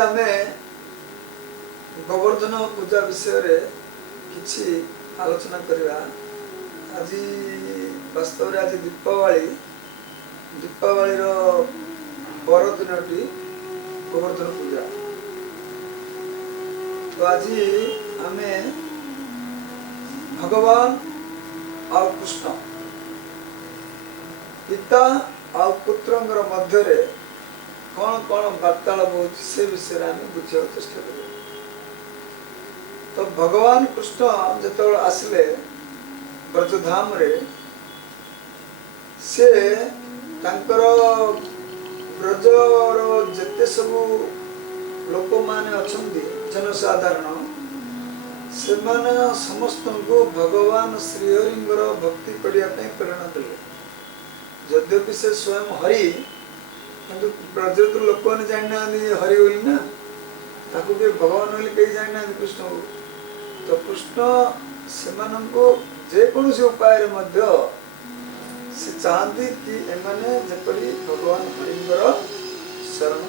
आमे गोवर्धन पूजा विषय रे किछि आलोचना करवा। आज वास्तव आज दीपावली परदिनटी गोवर्धन पूजा। तो आज आमे भगवान और कृष्ण पिता और पुत्रंगर मध्य कौन कौन वार्तालाप हो विषय आम बुझा चेष्टा कर। तो भगवान कृष्ण जो आसिले ब्रजधाम रे से तांकर ब्रजर जेते सबू लोक माने अछंती जनसाधारण से समस्त को भगवान श्रीहरिंगर भक्ति करने प्रेरणा देले। यद्यपि से स्वयं हरि किंतु ब्रज तो लोक मैंने जाना हरि बोली ना ताकू के भगवान बोली कहीं जाना कृष्ण को। तो कृष्ण से जेकोसी उपाय से चाहती कि एमाने जपरी भगवान हरिंगर शरण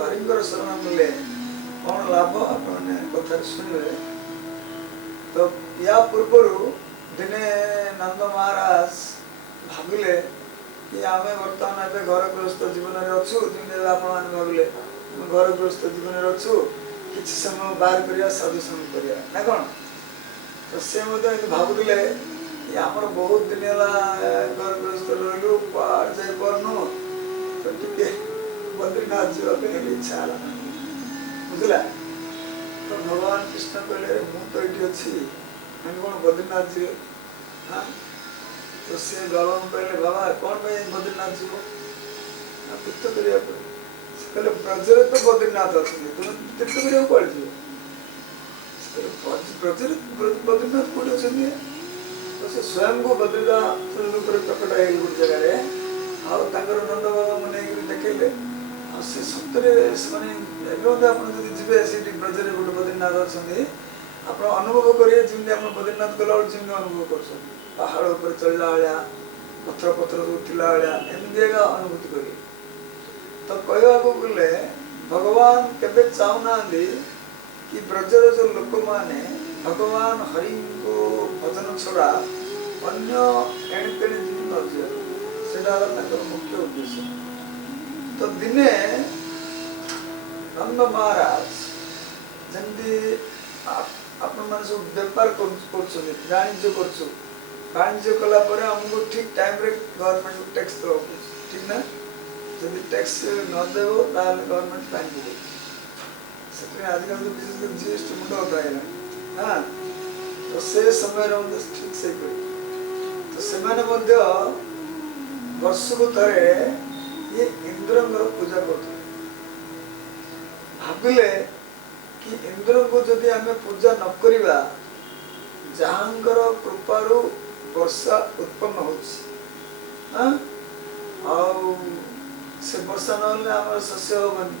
हरिंगर शरण मिले कौन लाभ आपने कथा शुणे। तो या पूर्वर दिने नंद महाराज भाविले कि आम बर्तमान ए घर गृहस्थ जीवन में अच्छु भाविले घर गृहस्थ जीवन में अच्छु कि समय बाहर करिया साधु संग करिया ना कौन। तो से भावुले कि आमर बहुत दिन है घर गृहस्थ रही पार जा पारनु तो टे बद्रीनाथ जावाई इच्छा है बुझला। तो भगवान कृष्ण कहले मुझे ये अच्छी मैं कौन बद्रीनाथ जी। हाँ तो सी बाबा कहले बाबा कौन भाई बद्रीनाथ जीव तीर्थ करने कहले ब्रजरे तो बद्रीनाथ अच्छे तुम तीर्थ करा कौन जीव ब्रजरे बद्रीनाथ कौन अच्छे। तो से स्वयं को बद्रीनाथ प्रकट है गोटे जगह आर नंद बाबा मैंने देखेले से सतरे मैंने जीवे से ब्रजरे गोटे बद्रीनाथ अच्छे आप अनुभव करेंगे जमी आप बद्रीनाथ गला जमी अनुभव कर पहाड़ ऊपर चलला भाया पथर पथर थिला भाया एमती अनुभूति करेंगे। तो कहवा गले भगवान केबे चाहूना कि ब्रजर जो लोक माने भगवान हरि को भजन छड़ा अन्य एणे तेणे जीवन न जाए मुख्य उद्देश्य। तो दिने नंद महाराज जमी आपण मान सब व्यापार वाणिज्य वाणिज्य कलापर आमको ठीक टाइम रे गवर्नमेंट टैक्स दो ठीक ना। जब टैक्स नदेव गवर्नमेंट फाइन दे आजकल तो विशेष जीएसटी मुंड उठाइला। हाँ तो से समय ठीक से तो से वर्ष को थे ये इंद्रंगर पूजा करते भाविले कि इंद्र को जदि आम पूजा न करिबा जहांगर कृपारू वर्षा उत्पन्न हो से वर्षा ना शस्य हेनी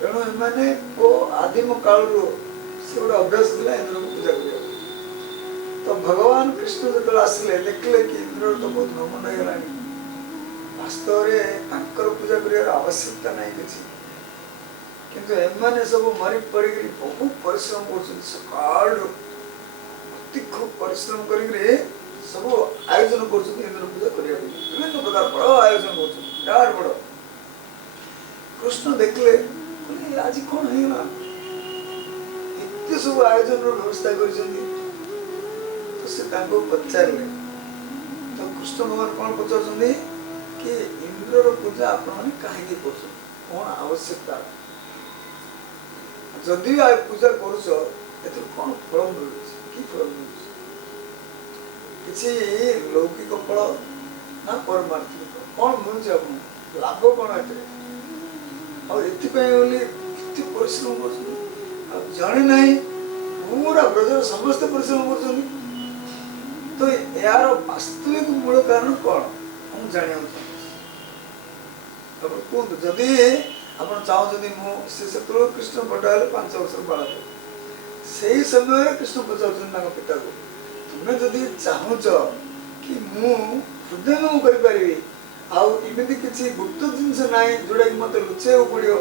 तेणु एमाने को आदिम काल से गोटे अभ्यास दिला इंद्र को पूजा कर। तो भगवान कृष्ण जो आसिले देखले कि इंद्र तो बहुत घमंड होगा वास्तव में पूजा कर आवश्यकता नहीं किसी किंतु एमाने सब मरी पड़ी बहुत परिश्रम कर खूब परिश्रम कर सब आयोजन कर इंद्र पूजा करने विभिन्न प्रकार बड़ आयोजन कर बड़। कृष्ण देखले आज कौन है सब आयोजन व्यवस्था कर तो से पचारे। तो कृष्ण भगवान कौन पचार कि इंद्र पूजा आपण कहीं कौन आवश्यकता जदि पूजा करुच कौन फल मिलूँ कि फल मिलूँ किसी लौकिक फल ना परमार्थिक कौन मिलूँ आप लाभ कौन एति परिश्रम कर जड़े ना पूरा ब्रजर समस्त परिश्रम कर। तो यार वास्तविक मूल कारण कौन हम जाना कहतु जदि आप चाहते मुझे कृष्ण बड़ा 5 वर्ष बालक से समय कृष्ण पचार पिता को तुम्हें जदि चाहूच कि हृदय में करी आमती किसी गुप्त जिनस ना जोड़ा कि मत लुचे पड़ो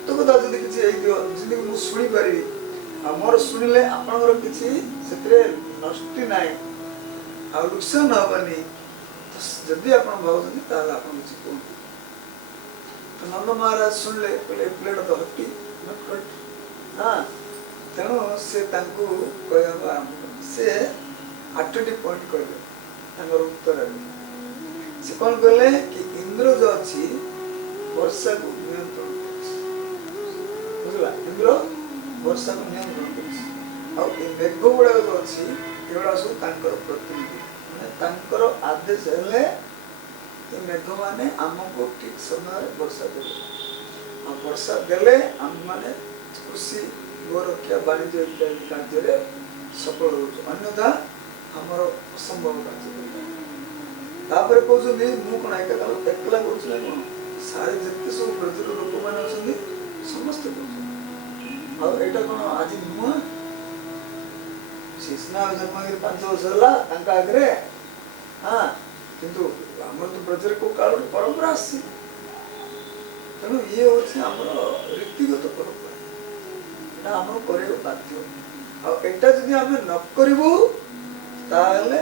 ସତ କଥା ଯଦି କିଛି ହେଇଥିବ ଯେମିତି ମୁଁ ଶୁଣିପାରିବି ଆଉ ମୋର ଶୁଣିଲେ ଆପଣଙ୍କର କିଛି ସେଥିରେ ନଷ୍ଟି ନାହିଁ ଆଉ ଲୁକ୍ସାନ ହବନି ଯଦି ଆପଣ ଭାବୁଛନ୍ତି ତାହେଲେ ଆପଣ କିଛି କୁହନ୍ତୁ। ତ ନନ୍ଦ ମହାରାଜ ଶୁଣିଲେ କହିଲେ ଏ ପିଲାଟା ତ ହଟି ହଁ ତେଣୁ ସେ ତାଙ୍କୁ କହିବାକୁ ଆରମ୍ଭ କଲେ। ସେ 8ଟି ପଏଣ୍ଟ କହିଲେ ତାଙ୍କର ଉତ୍ତରରେ। ସେ କ'ଣ କହିଲେ କି ଇନ୍ଦ୍ର ଯୋଉ ଅଛି ବର୍ଷାକୁ ନିୟନ୍ତ୍ରଣ କରୁଛି, ବୁଝିଲା? ଇନ୍ଦ୍ର ବର୍ଷାକୁ ନିୟନ୍ତ୍ରଣ କରୁଛି ଆଉ ଏ ମେଘ ଗୁଡ଼ାକ ଯୋଉ ଅଛି ଏଗୁଡ଼ା ସବୁ ତାଙ୍କର ପ୍ରତିନିଧି, ମାନେ ତାଙ୍କର ଆଦେଶ ହେଲେ ଏ ମେଘମାନେ ଆମକୁ ଠିକ ସମୟରେ ବର୍ଷା ଦେବେ ଆଉ ବର୍ଷା ଦେଲେ ଆମେମାନେ କୃଷି ଗୋରକ୍ଷା ବାଣିଜ୍ୟ ଇତ୍ୟାଦି କାର୍ଯ୍ୟରେ ସଫଳ ହେଉଛୁ, ଅନ୍ୟଥା ଆମର ଅସମ୍ଭବ କାର୍ଯ୍ୟ କରିବା। ତାପରେ କହୁଛନ୍ତି ମୁଁ କ'ଣ ଏକଲା କରୁଛି ନା କ'ଣ, ସାରେ ଯେତେ ସବୁ ବ୍ରଜର ଲୋକମାନେ ଅଛନ୍ତି ସମସ୍ତେ କରୁଛନ୍ତି। ଆଉ ଏଇଟା କ'ଣ ଆଜି ନୁହଁ, ସିନା ଜନ୍ମଗିରି 5 ବର୍ଷ ହେଲା ତାଙ୍କ ଆଗରେ ହଁ, କିନ୍ତୁ ଆମର ତ ବ୍ରଜରେ କୋଉ କାଳରୁ ପରମ୍ପରା ଆସିଛି। ତେଣୁ ଇଏ ହଉଛି ଆମର ରୀତିଗତ ପରମ୍ପରା, ଏଇଟା ଆମର କରିବାକୁ ବାଧ୍ୟ। ଆଉ ଏଇଟା ଯଦି ଆମେ ନ କରିବୁ ତାହେଲେ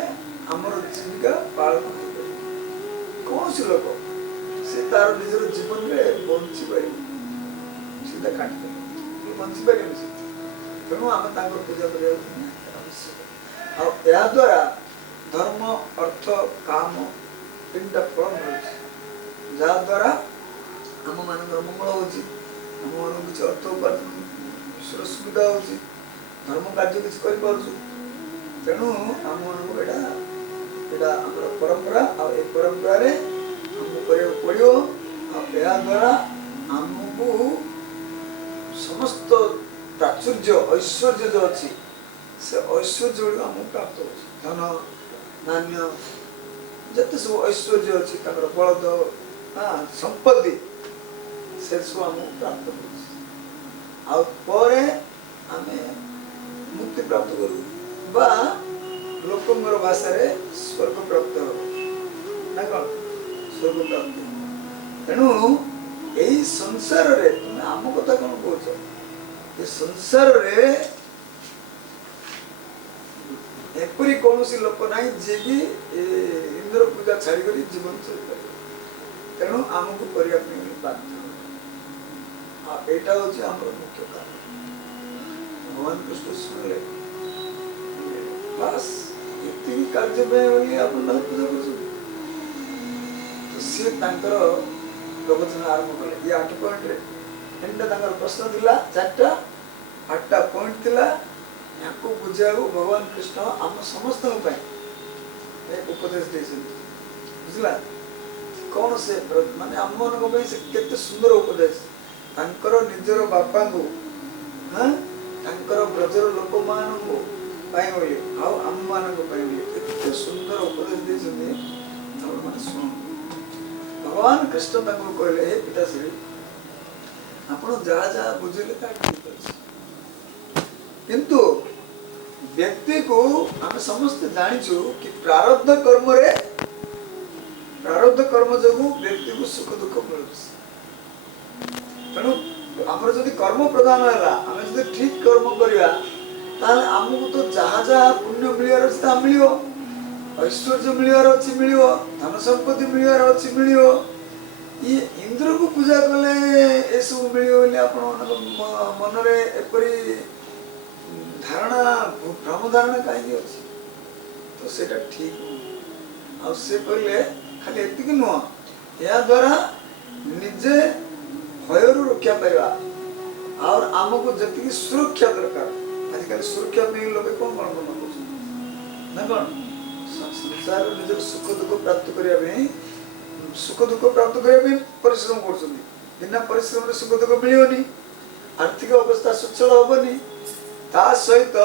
ଆମର ଜୀବିକା ପାଳନ ହୋଇପାରିବ। କୌଣସି ଲୋକ ସେ ତାର ନିଜର ଜୀବନରେ ବଞ୍ଚି ପାରିବ, ସିଧା କାଟିପାରିବ, ବଞ୍ଚି ପାରିବନି ସେ। ତେଣୁ ଆମେ ତାଙ୍କର ପୂଜା କରିବାକୁ ଆବଶ୍ୟକ। ଆଉ ଏହା ଦ୍ୱାରା ଧର୍ମ ଅର୍ଥ କାମ 3ଟା ଫଳ ମିଳୁଛି, ଯାହାଦ୍ୱାରା ଆମମାନଙ୍କର ମଙ୍ଗଳ ହେଉଛି, ଆମମାନଙ୍କୁ କିଛି ଅର୍ଥ ଉପାର୍ଜନର ସୁବିଧା ହେଉଛି, ଧର୍ମ କାର୍ଯ୍ୟ କିଛି କରିପାରୁଛୁ। ତେଣୁ ଆମମାନଙ୍କୁ ଏଇଟା ଆମର ପରମ୍ପରା ଆଉ ଏ ପରମ୍ପରାରେ ଆମକୁ କରିବାକୁ ପଡ଼ିବ। ଆଉ ଏହା ଦ୍ୱାରା ଆମକୁ ସମସ୍ତ ପ୍ରାଚୁର୍ଯ୍ୟ ଐଶ୍ୱର୍ଯ୍ୟ ଯେଉଁ ଅଛି ସେ ଐଶ୍ୱର୍ଯ୍ୟ ଗୁଡ଼ିକ ଆମକୁ ପ୍ରାପ୍ତ ହେଉଛି। ଧନ ଧାନ୍ୟ ଯେତେ ସବୁ ଐଶ୍ୱର୍ଯ୍ୟ ଅଛି ତାଙ୍କର ବଳଦ ସମ୍ପତ୍ତି ସେସବୁ ଆମକୁ ପ୍ରାପ୍ତ ହେଉଛି। ଆଉ ପରେ ଆମେ ମୁକ୍ତି ପ୍ରାପ୍ତ କରିବୁ ବା ଲୋକଙ୍କର ଭାଷାରେ ସ୍ୱର୍ଗ ପ୍ରାପ୍ତ ହେବ ନା କ'ଣ, ସ୍ୱର୍ଗ ପ୍ରାପ୍ତ। ତେଣୁ ଏଇ ସଂସାରରେ ତୁମେ ଆମ କଥା କ'ଣ କହୁଛ, ଏ ସଂସାରରେ ଏପରି କୌଣସି ଲୋକ ନାହିଁ ଯିଏକି ଇନ୍ଦ୍ର ପୂଜା ଛାଡ଼ିକରି ଜୀବନ ଚଳିପାରିବ। ତେଣୁ ଆମକୁ କରିବା ପାଇଁ ବାଧ୍ୟ। ଆଉ ଏଇଟା ହେଉଛି ଆମର ମୁଖ୍ୟ କାରଣ। ଭଗବାନ କୃଷ୍ଣ ଶୁଣିଲେ ବାସ୍ ଏତିକି କାର୍ଯ୍ୟ ପାଇଁ ବୋଲି ଆପଣ ତାଙ୍କୁ ପୂଜା କରୁଛନ୍ତି। ତ ସିଏ ତାଙ୍କର ପ୍ରବଚନ ଆରମ୍ଭ କଲେ ଏ 8 ପଏଣ୍ଟରେ। 3ଟା ତାଙ୍କର ପ୍ରଶ୍ନ ଥିଲା, 4ଟା 8ଟା ପଏଣ୍ଟ ଥିଲା। ୟାକୁ ବୁଝିବାକୁ ଭଗବାନ କୃଷ୍ଣ ଆମ ସମସ୍ତଙ୍କ ପାଇଁ ଉପଦେଶ ଦେଇଛନ୍ତି, ବୁଝିଲା? କ'ଣ ସେ ମାନେ ଆମମାନଙ୍କ ପାଇଁ ସେ କେତେ ସୁନ୍ଦର ଉପଦେଶ, ତାଙ୍କର ନିଜର ବାପାଙ୍କୁ ତାଙ୍କର ବ୍ରଜର ଲୋକମାନଙ୍କୁ ପାଇଁ ବୋଲି ଆଉ ଆମମାନଙ୍କ ପାଇଁ ବୋଲି ଏତେ ସୁନ୍ଦର ଉପଦେଶ ଦେଇଛନ୍ତି। ଆପଣମାନେ ଶୁଣନ୍ତୁ। ଭଗବାନ କୃଷ୍ଣ ତାଙ୍କୁ କହିଲେ, ହେ ପିତାଶ୍ରୀ ଆପଣ ଯାହା ଯାହା ବୁଝିଲେ ତାହା ଠିକ ଅଛି, କିନ୍ତୁ ବ୍ୟକ୍ତିକୁ ଆମେ ସମସ୍ତେ ଜାଣିଛୁ କି ପ୍ରାରବ୍ଧ କର୍ମ ଯୋଗୁଁ ବ୍ୟକ୍ତିକୁ ସୁଖ ଦୁଃଖ ମିଳୁଛି। ତେଣୁ ଆମର ଯଦି କର୍ମ ପ୍ରଧାନ ହେଲା, ଆମେ ଯଦି ଠିକ କର୍ମ କରିବା ତାହେଲେ ଆମକୁ ତ ଯାହା ଯାହା ପୁଣ୍ୟ ମିଳିବାର ଅଛି ତାହା ମିଳିବ, ଐଶ୍ୱର୍ଯ୍ୟ ମିଳିବାର ଅଛି ମିଳିବ, ଧନ ସମ୍ପତ୍ତି ମିଳିବାର ଅଛି ମିଳିବ। ଇଏ ଇନ୍ଦ୍ରକୁ ପୂଜା କଲେ ଏସବୁ ମିଳିବ ବୋଲି ଆପଣମାନଙ୍କ ମନରେ ଏପରି ଧାରଣା ଭ୍ରମ ଧାରଣା କାହିଁକି ଅଛି? ତ ସେଇଟା ଠିକ ନୁହଁ। ଆଉ ସେ କହିଲେ ଖାଲି ଏତିକି ନୁହଁ, ଏହା ଦ୍ୱାରା ନିଜେ ଭୟରୁ ରକ୍ଷା ପାଇବା ଆଉ ଆମକୁ ଯେତିକି ସୁରକ୍ଷା ଦରକାର। ଆଜିକାଲି ସୁରକ୍ଷା ପାଇଁ ଲୋକେ କ'ଣ କରୁଛନ୍ତି ନା କ'ଣ, ସଂସାରରେ ନିଜର ସୁଖ ଦୁଃଖ ପ୍ରାପ୍ତ କରିବା ପାଇଁ ପରିଶ୍ରମ କରୁଛନ୍ତି। ବିନା ପରିଶ୍ରମରେ ସୁଖ ଦୁଃଖ ମିଳିବନି, ଆର୍ଥିକ ଅବସ୍ଥା ସଚ୍ଛଳ ହବନି। ତା ସହିତ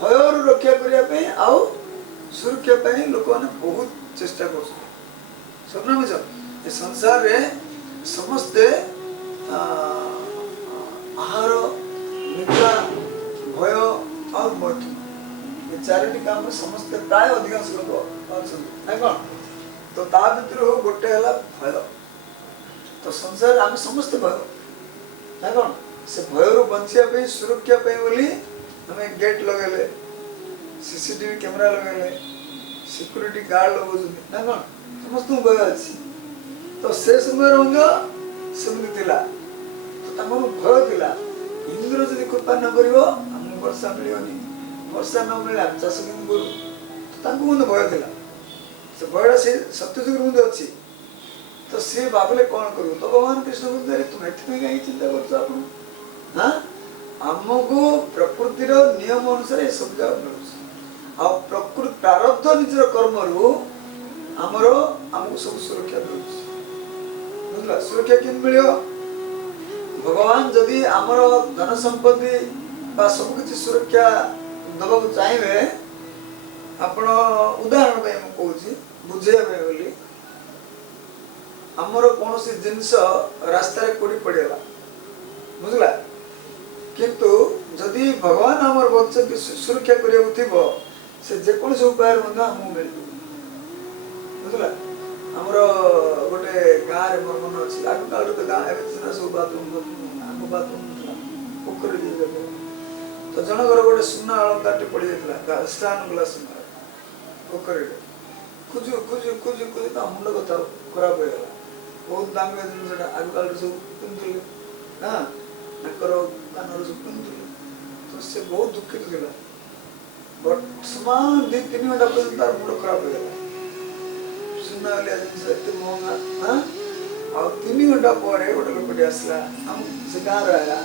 ଭୟରୁ ରକ୍ଷା କରିବା ପାଇଁ ଆଉ ସୁରକ୍ଷା ପାଇଁ ଲୋକମାନେ ବହୁତ ଚେଷ୍ଟା କରୁଛନ୍ତି। ସ୍ୱପ୍ନମିଛ ଏ ସଂସାରରେ ସମସ୍ତେ ଆହାର ନିଦ୍ରା ଭୟ ଆଉ ମୈଥୁନ ଏ 4ଟି କାମରେ ସମସ୍ତେ ପ୍ରାୟ ଅଧିକାଂଶ ଲୋକ ଅଛନ୍ତି ନା କ'ଣ। ତ ତା ଭିତରୁ ଗୋଟେ ହେଲା ଭୟ। ତ ସଂସାରରେ ଆମେ ସମସ୍ତେ ଭୟ ना कौन से भयरू बंचिया सुरक्षा बोली आम गेट लगे सीसीटीवी कैमेरा लगे सिक्यूरीटी गार्ड लगे ना कौन समस्त भय अच्छी तो से समय सेमती तो भय थिला इंद्र जदि कृपा न कर वर्षा मिलनी वर्षा न मिले आम चाष करूँ तो भय थिला से भयटा से सत्यजुग मध्य अच्छी तो सी भाविले कौन करू तो भगवान कृष्ण कहते तुम एथि कहीं चिंता कर हाँ आमको प्रकृतिर नियम अनुसार ये सब जगह मिलूँ आ प्रकृति प्रारब्ध निजर कर्म रू आमर आमको सब सुरक्षा मिलूँ बुझला सुरक्षा कि मिल भगवान जदि आमर धन संपत्ति सब किसी सुरक्षा दबा चाहिए आपण उदाहरण कहूँ बुझेगा बोली आमर कौन जिनस रास्ता कोड़ी पड़ेगा बुझला किंतु जदि भगवान आमर बच्चे की सुरक्षा करिया से जेकोसी उपाय आमको मिल बुझला आमर गोटे गाँव में मोर मन अच्छी आग काल तो गाँव एवं सब बाथरूम आग बाथरूम पोखरी तो जनकर गोटे सुना अलंकार पड़ जाता स्टान गला सुना पोखरी खोजु खोजु खोजु खोजु तो मुंड कथा खराब हो बहुत दामिका जिन आग काल सब पिंधुले हाँ नाकर कानर सब पिंधुले तो से बहुत दुखित थी वर्तमान 2-3 घंटा पर्यटन तार मुंड खराब हो गला सुना वाली जिन एत महंगा हाँ आ 3 घंटा पर गोटे लोक आसला हम से गाँव रहा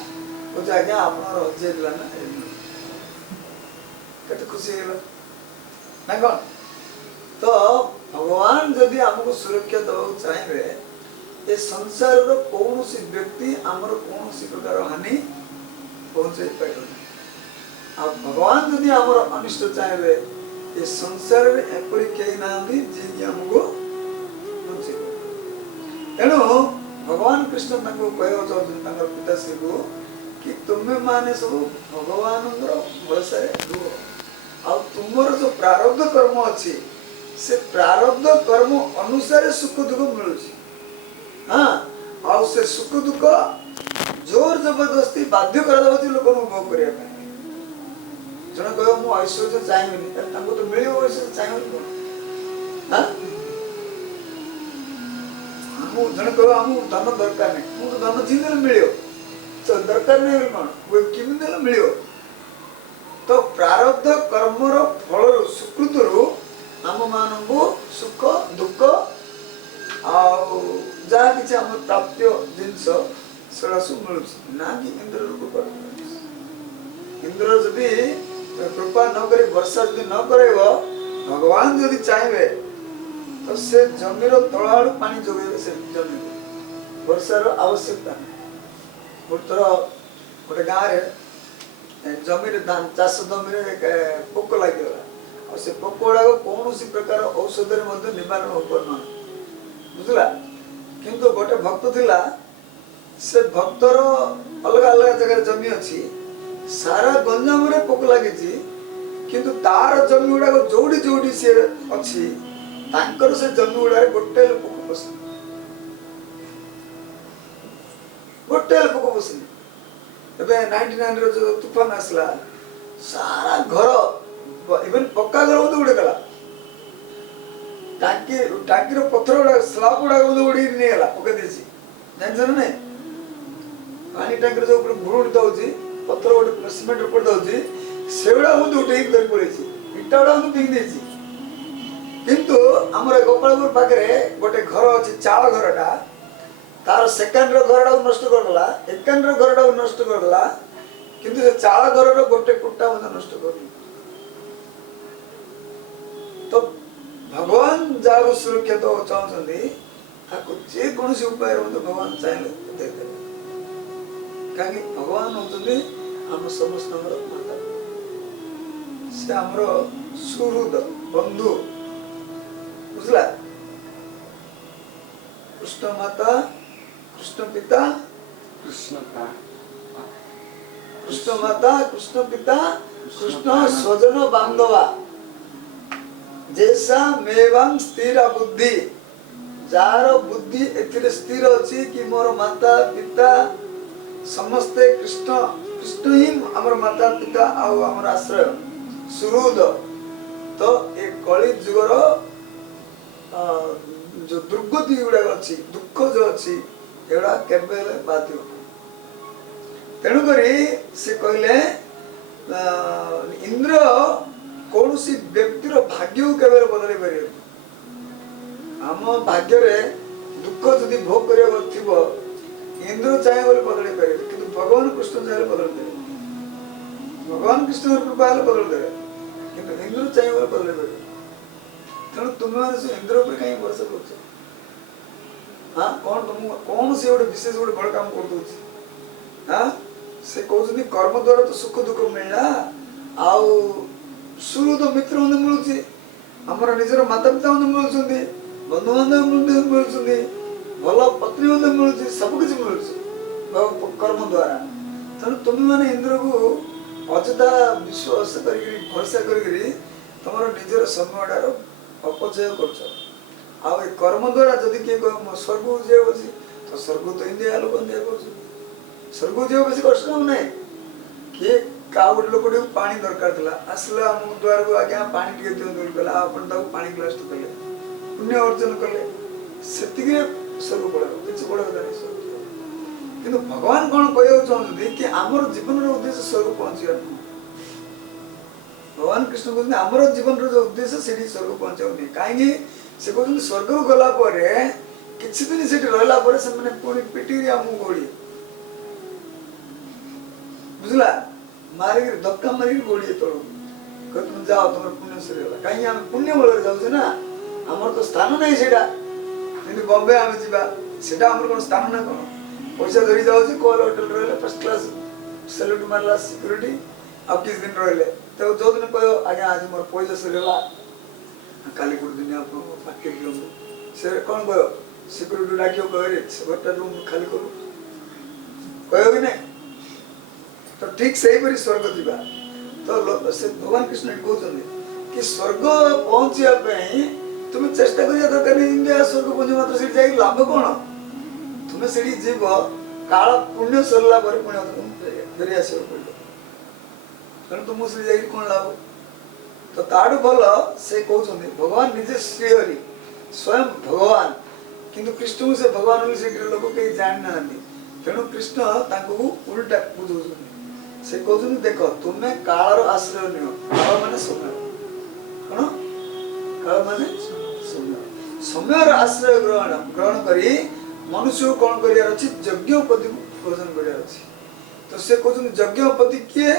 बोलते आज्ञा आप हजेला ना कते खुशी है ना कौन तो भगवान जदि आमको सुरक्षा दवा चाहिए ये संसार कौन व्यक्ति आमर कौन प्रकार हानि पहुंचे पार आ भगवान जदि आमर अनिष्ट चाहिए ये संसार एपरी कहीं ना जी आमको तेणु भगवान कृष्ण कहवा चाहते पिताश्री को कि तुम्हें माने सब भगवान भरोसा रुह आ तुमर जो प्रारब्ध कर्म अच्छी से प्रारब्ध कर्म अनुसार सुख दुख मिलू हाँ आ से सुख दुख जोर जबरदस्ती बाध्य कर लोक भोग करने जन कह मु ऐश्वर्य चाहिए तो मिल ऐश्वर्य चाहिए हाँ जन कह धन दरकार नहीं मुझे धन जिंदगी मिल तो दरकार नहीं कौन किमी मिल तो प्रारब्ध कर्मर फल सुकृत आम मान सुख दुख जहाँ कि प्राप्य जिनस से सब मिलूँ ना कि इंद्र कृपा इंद्र जदि कृपा नक वर्षा जदि न कर भगवान जदि चाहिए तो से जमीर तलाड़ पानी जोगे से जमी वर्षार आवश्यकता नहीं गोटे थर गोटे गाँव जमी धान चाष जमी पोक लगे से पोक गुड़ाक कौन प्रकार औषध निवारण हो पार बुझला किंतु गोटे भक्त थिला से भक्तर अलग अलग जगह जमी अच्छी सारा गंजाम रे पोक लगी किंतु तार जमी गुड़ाक जोड़ी जोड़ी सी अच्छी तांकर से जमी गुड़ा गोटे पोक पसंद गोटे पोक पसंद एबे 99 जो तूफान आसला सारा घर इवन पक्का घर मत उड़े गला टांकी टांकी रो पत्थर गुड़ा स्लैब गुड़ा मत उड़ी नहीं गला पके देसी जान नहीं पानी टांकी जो ऊपर भुरुड़ दउची पत्थर गोटे सीमेंट ऊपर दउची सेवड़ा मत उठे धर पड़ेची इटा गुड़ा मत पिक देची किंतु हमर गोपालपुर पाखरे गोटे घर अछि चाळ घरटा तार सेकंड रो घरटा नष्ट करला एकांड रो घरटा नष्ट करला किंतु से चाळ घर रो गोटे कुट्टा मत नष्ट करला तो भगवान जागो सुरक्षा तो चाहते ताको जे कोनसी उपाय रो भगवान चाहे दे दे काहे भगवान होतले हम समस्त माता से हमरो सुहृद बंधु बुझला कृष्ण माता कृष्ण पिता कृष्ण माता कृष्ण पिता कृष्ण स्वजन बांधवा जैसा मेवांग स्थिर बुद्धि जार बुद्धि एथिरे स्थिर अछि कि मोर माता पिता समस्ते कृष्ण कृष्ण ही हमर माता पिता आउ हमर आश्रय सुहृद। तो ए कली जुगर जो दुर्गति गुड़ा अच्छी दुख जो अच्छी एगुड़ा केबे बाध्य। तेणुक से कहले इंद्र कौन सी व्यक्तिर भाग्य को केबे बदल पारे। आम भाग्य रे दुख जदि भोग करिया थिबो इंद्र चाहे बोले बदल पारे किंतु भगवान कृष्ण चाहे बदल दे। भगवान कृष्ण कृपा हेले बदल दे किंतु इंद्र चाहे बोले बदल पारे। तेणु तुम मैंने से इंद्र ऊपर कहीं भरोसा कर। हाँ कौन तुम कौन से गोटे विशेष गोटे बड़ काम कर दउछि। हाँ से कहउछनी कर्म द्वारा तो सुख दुख मिलना आउ सुहृद मित्र होने मिलुछि हमर निजर माता पिता होने मिलुछन्ति बंधु बांधव मिलुछन्ति भल पत्नी होने मिलुछि सब किछ मिलुछि कर्म द्वारा। तेणु तुम मैंने इंद्र को अजता विश्वास करी भरोसा करी तुम निजर समयटार अपचय कर। आ कर्म द्वारा जदि किए स्वर्ग को जाए तो स्वर्ग तो इंडिया लोक कर स्वर्ग को जाए बेस कष्ट ना किए का गोटे लोक पानी दरकार था आसला आम द्वार को आज्ञा पानी टे दिखाई कहले पानी ग्लास कले पुण्य अर्जन कले से स्वर्ग पड़े किसी बड़ा कथा नहीं। किंतु भगवान कौन कह चाहते कि आमर जीवन उद्देश्य स्वर्ग पहुंचा। भगवान कृष्ण कहते आमर जीवन जो उद्देश्य से स्वर्ग पहुंचाऊनी कहीं से कहते स्वर्ग को गला किसी दिन से रहा पुणी पिटी आमको गोड़ी बुझला मारिक धक्का मारिक गोड़ी तल तुम जाओ तुम पुण्य सरीगला कहीं आम पुण्य बल जाऊे ना आमर तो स्थान नहीं से बम्बे आम जा कौन स्थान ना कौन पैसा धरी जाऊँ कल होटेल रही फर्स्ट क्लास सैल्यूट मारला सिक्यूरीटी आ किस दिन रही तो जो दिन कह आज्ञा आज मोर पैसा सरीगला काली गोटे दिन आप पाके दिखाँ से कौन कह सिक्यूरीटी डाक कह रूम खाली करू कह कि नहीं। तो ठीक से ही स्वर्ग जीवा तो से भगवान कृष्ण कहते कि स्वर्ग पहुंचापी तुम चेष्टा करिया दरकार इंडिया स्वर्ग पहुंचे मात्र से जाए लाभ कौन तुम्हें से जीव काल पुण्य सरला पुण्य फेरी आस तेणु तुमको से जाए कौन लाभ। तो ताड़ू भल से कहते भगवान निजे श्रीहरि स्वयं भगवान किंतु कृष्ण को से भगवान बोली से लोक कहीं जानी ना तेणु कृष्ण उल्टा बुझाऊँ से कहते देख तुम्हें कालर आश्रय नियो काल माने समय कौन काल माने समय आश्रय ग्रहण करी मनुष्य को कौन कर यज्ञपति भोजन कर। तो से कहते यज्ञपति किए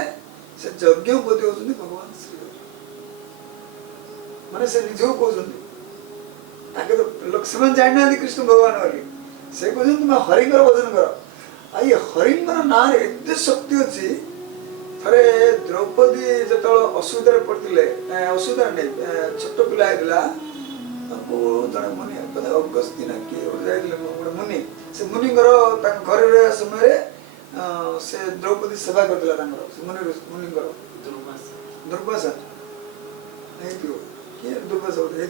से यज्ञपति होती भगवान श्री माने से निज कहते तो लोक से जाना कृष्ण भगवान बोली से कहते तुम हरिंगर भोजन कर। ये हरिंगर ना एत शक्ति अच्छी थे द्रौपदी जो असुविधा पड़ते असुविधा नहीं छोट पिला जड़े मुनि अगस्ती ना किए गोटे मुनि से मुनि घर रहा समय से द्रौपदी सेवा करता मुनि दुर्वासा किए दुर्वासा गोटे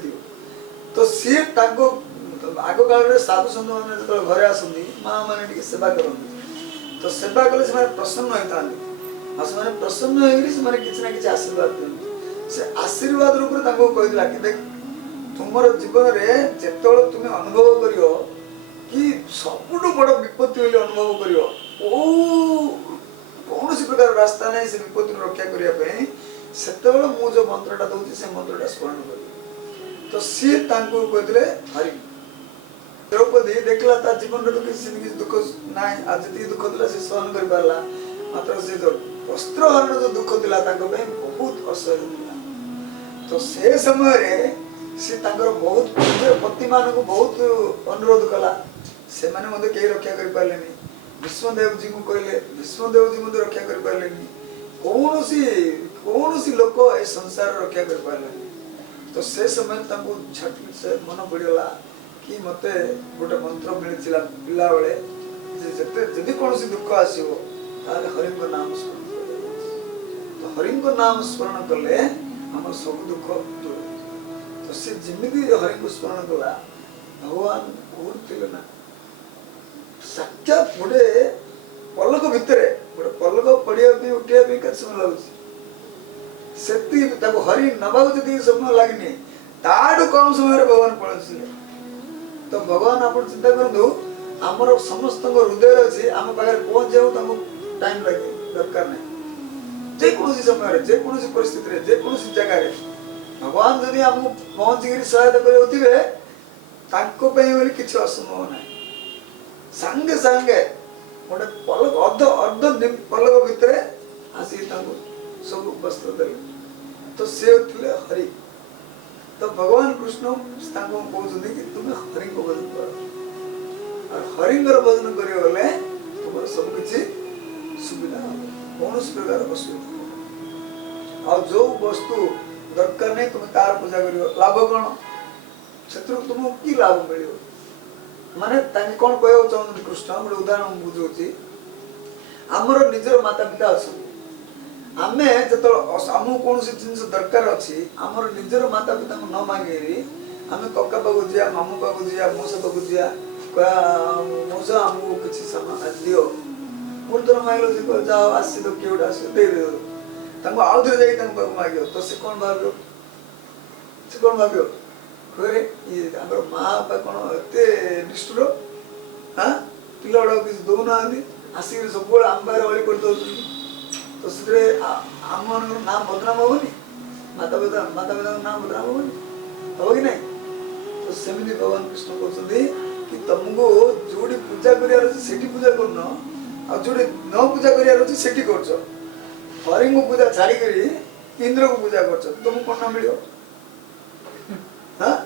तो सी आग काल साधु सन्त मैंने जो घरे आसती माँ मैंने सेवा करती तो सेवा कले से प्रसन्न होता से प्रसन्न हो किसी ना कि आशीर्वाद दिखते से आशीर्वाद रूप कहला कि देख तुम जीवन में जिते तुम्हें अनुभव कर कि सबुठ बड़ विपत्ति अनुभव कर कौन प्रकार रास्ता नहीं से विपत्ति रक्षा करने से मुझे मंत्रटा दूसरी से मंत्रटा स्मरण कर। तो सी कहते हरि द्रौपदी देखला ता जीवन किसी दुख ना आज जी दुख था से सहन कर पारला मात्र से जो वस्त्र हरण जो दुख था बहुत असह्य। तो से समय सी बहुत पति मान को बहुत अनुरोध कला से माने कहीं रक्षा कर पारे विष्णुदेव जी को कहले विष्णुदेव जी रक्षा कर पारे कौन सी लोक ए संसार रक्षा कर पारे। तो से समय झट से मन पड़गला कि मत गोटे मंत्र मिलता पिला बेले जदि कौन दुख आसो हरि नाम स्मरण तो हरि नाम स्मरण कले आम सब दुख दूर। तो सी जमी हरि को स्मरण कला भगवान कौन थे ना साक्षात गोटे पलक भितर गोटे पलक पड़िया उठिया केते समय लगुच से हरि नबाक जी समय लगनी ताठू कम समय भगवान पहुंचले तो भगवान आप चिंता करूँ आमर समस्त हृदय अच्छी आम पाखे पहुंचे टाइम लगे दरकार नहीं जेकोसी समय जेकोसी परिस्थिति जेकोसी जगह भगवान जदि आमको पहुंचिक सहायता करें किसी असंभव ना सांगे सांगे गोटे पलक अर्ध पलक भितर आसिक सब वस्त्र देले तो से हरि तो भगवान कृष्ण कहते कि तुम्हें हरि को भजन कर और हरिंगर भजन करें तुम सब किसी सुविधा कौन प्रकार असुविधा आ जो वस्तु दरकार नहीं तुम तार पूजा कर लाभ कौन से तुमको कि लाभ मिल माने कौन कह चाहते कृष्ण गोटे उदाहरण बुझे आमर निजर माता पिता अच्छा आम जो आमको कौन जिन दरकार अच्छी आमर निजर माता पिता को न मांगे आम कका पाक जा मामू पाक जा मौसा पाक जा मौसा आमको किसी सामान दियो मूर्त मांगल से जाओ आसी तो किए गोटे आस दे आउ थे जाए मांग तो से कौन भाव से कौन भाव कहे ये माँ बापा कौन एत निष्ठुर हाँ पिला गुड़ा किसी दौना आसिक सब आम पाखे अली कर दौरान तो से आम मान नाम बदनाम हेनी माता पिता नाम बदनाम हेनी हम कि ना तो सेमती भगवान कृष्ण कहते कि तुमको जोड़ी पूजा करार से पूजा करना आ जोड़े न पूजा करार से कर हरि को पूजा छाड़ी इंद्र को पूजा कर तुमको कौन मिल हाँ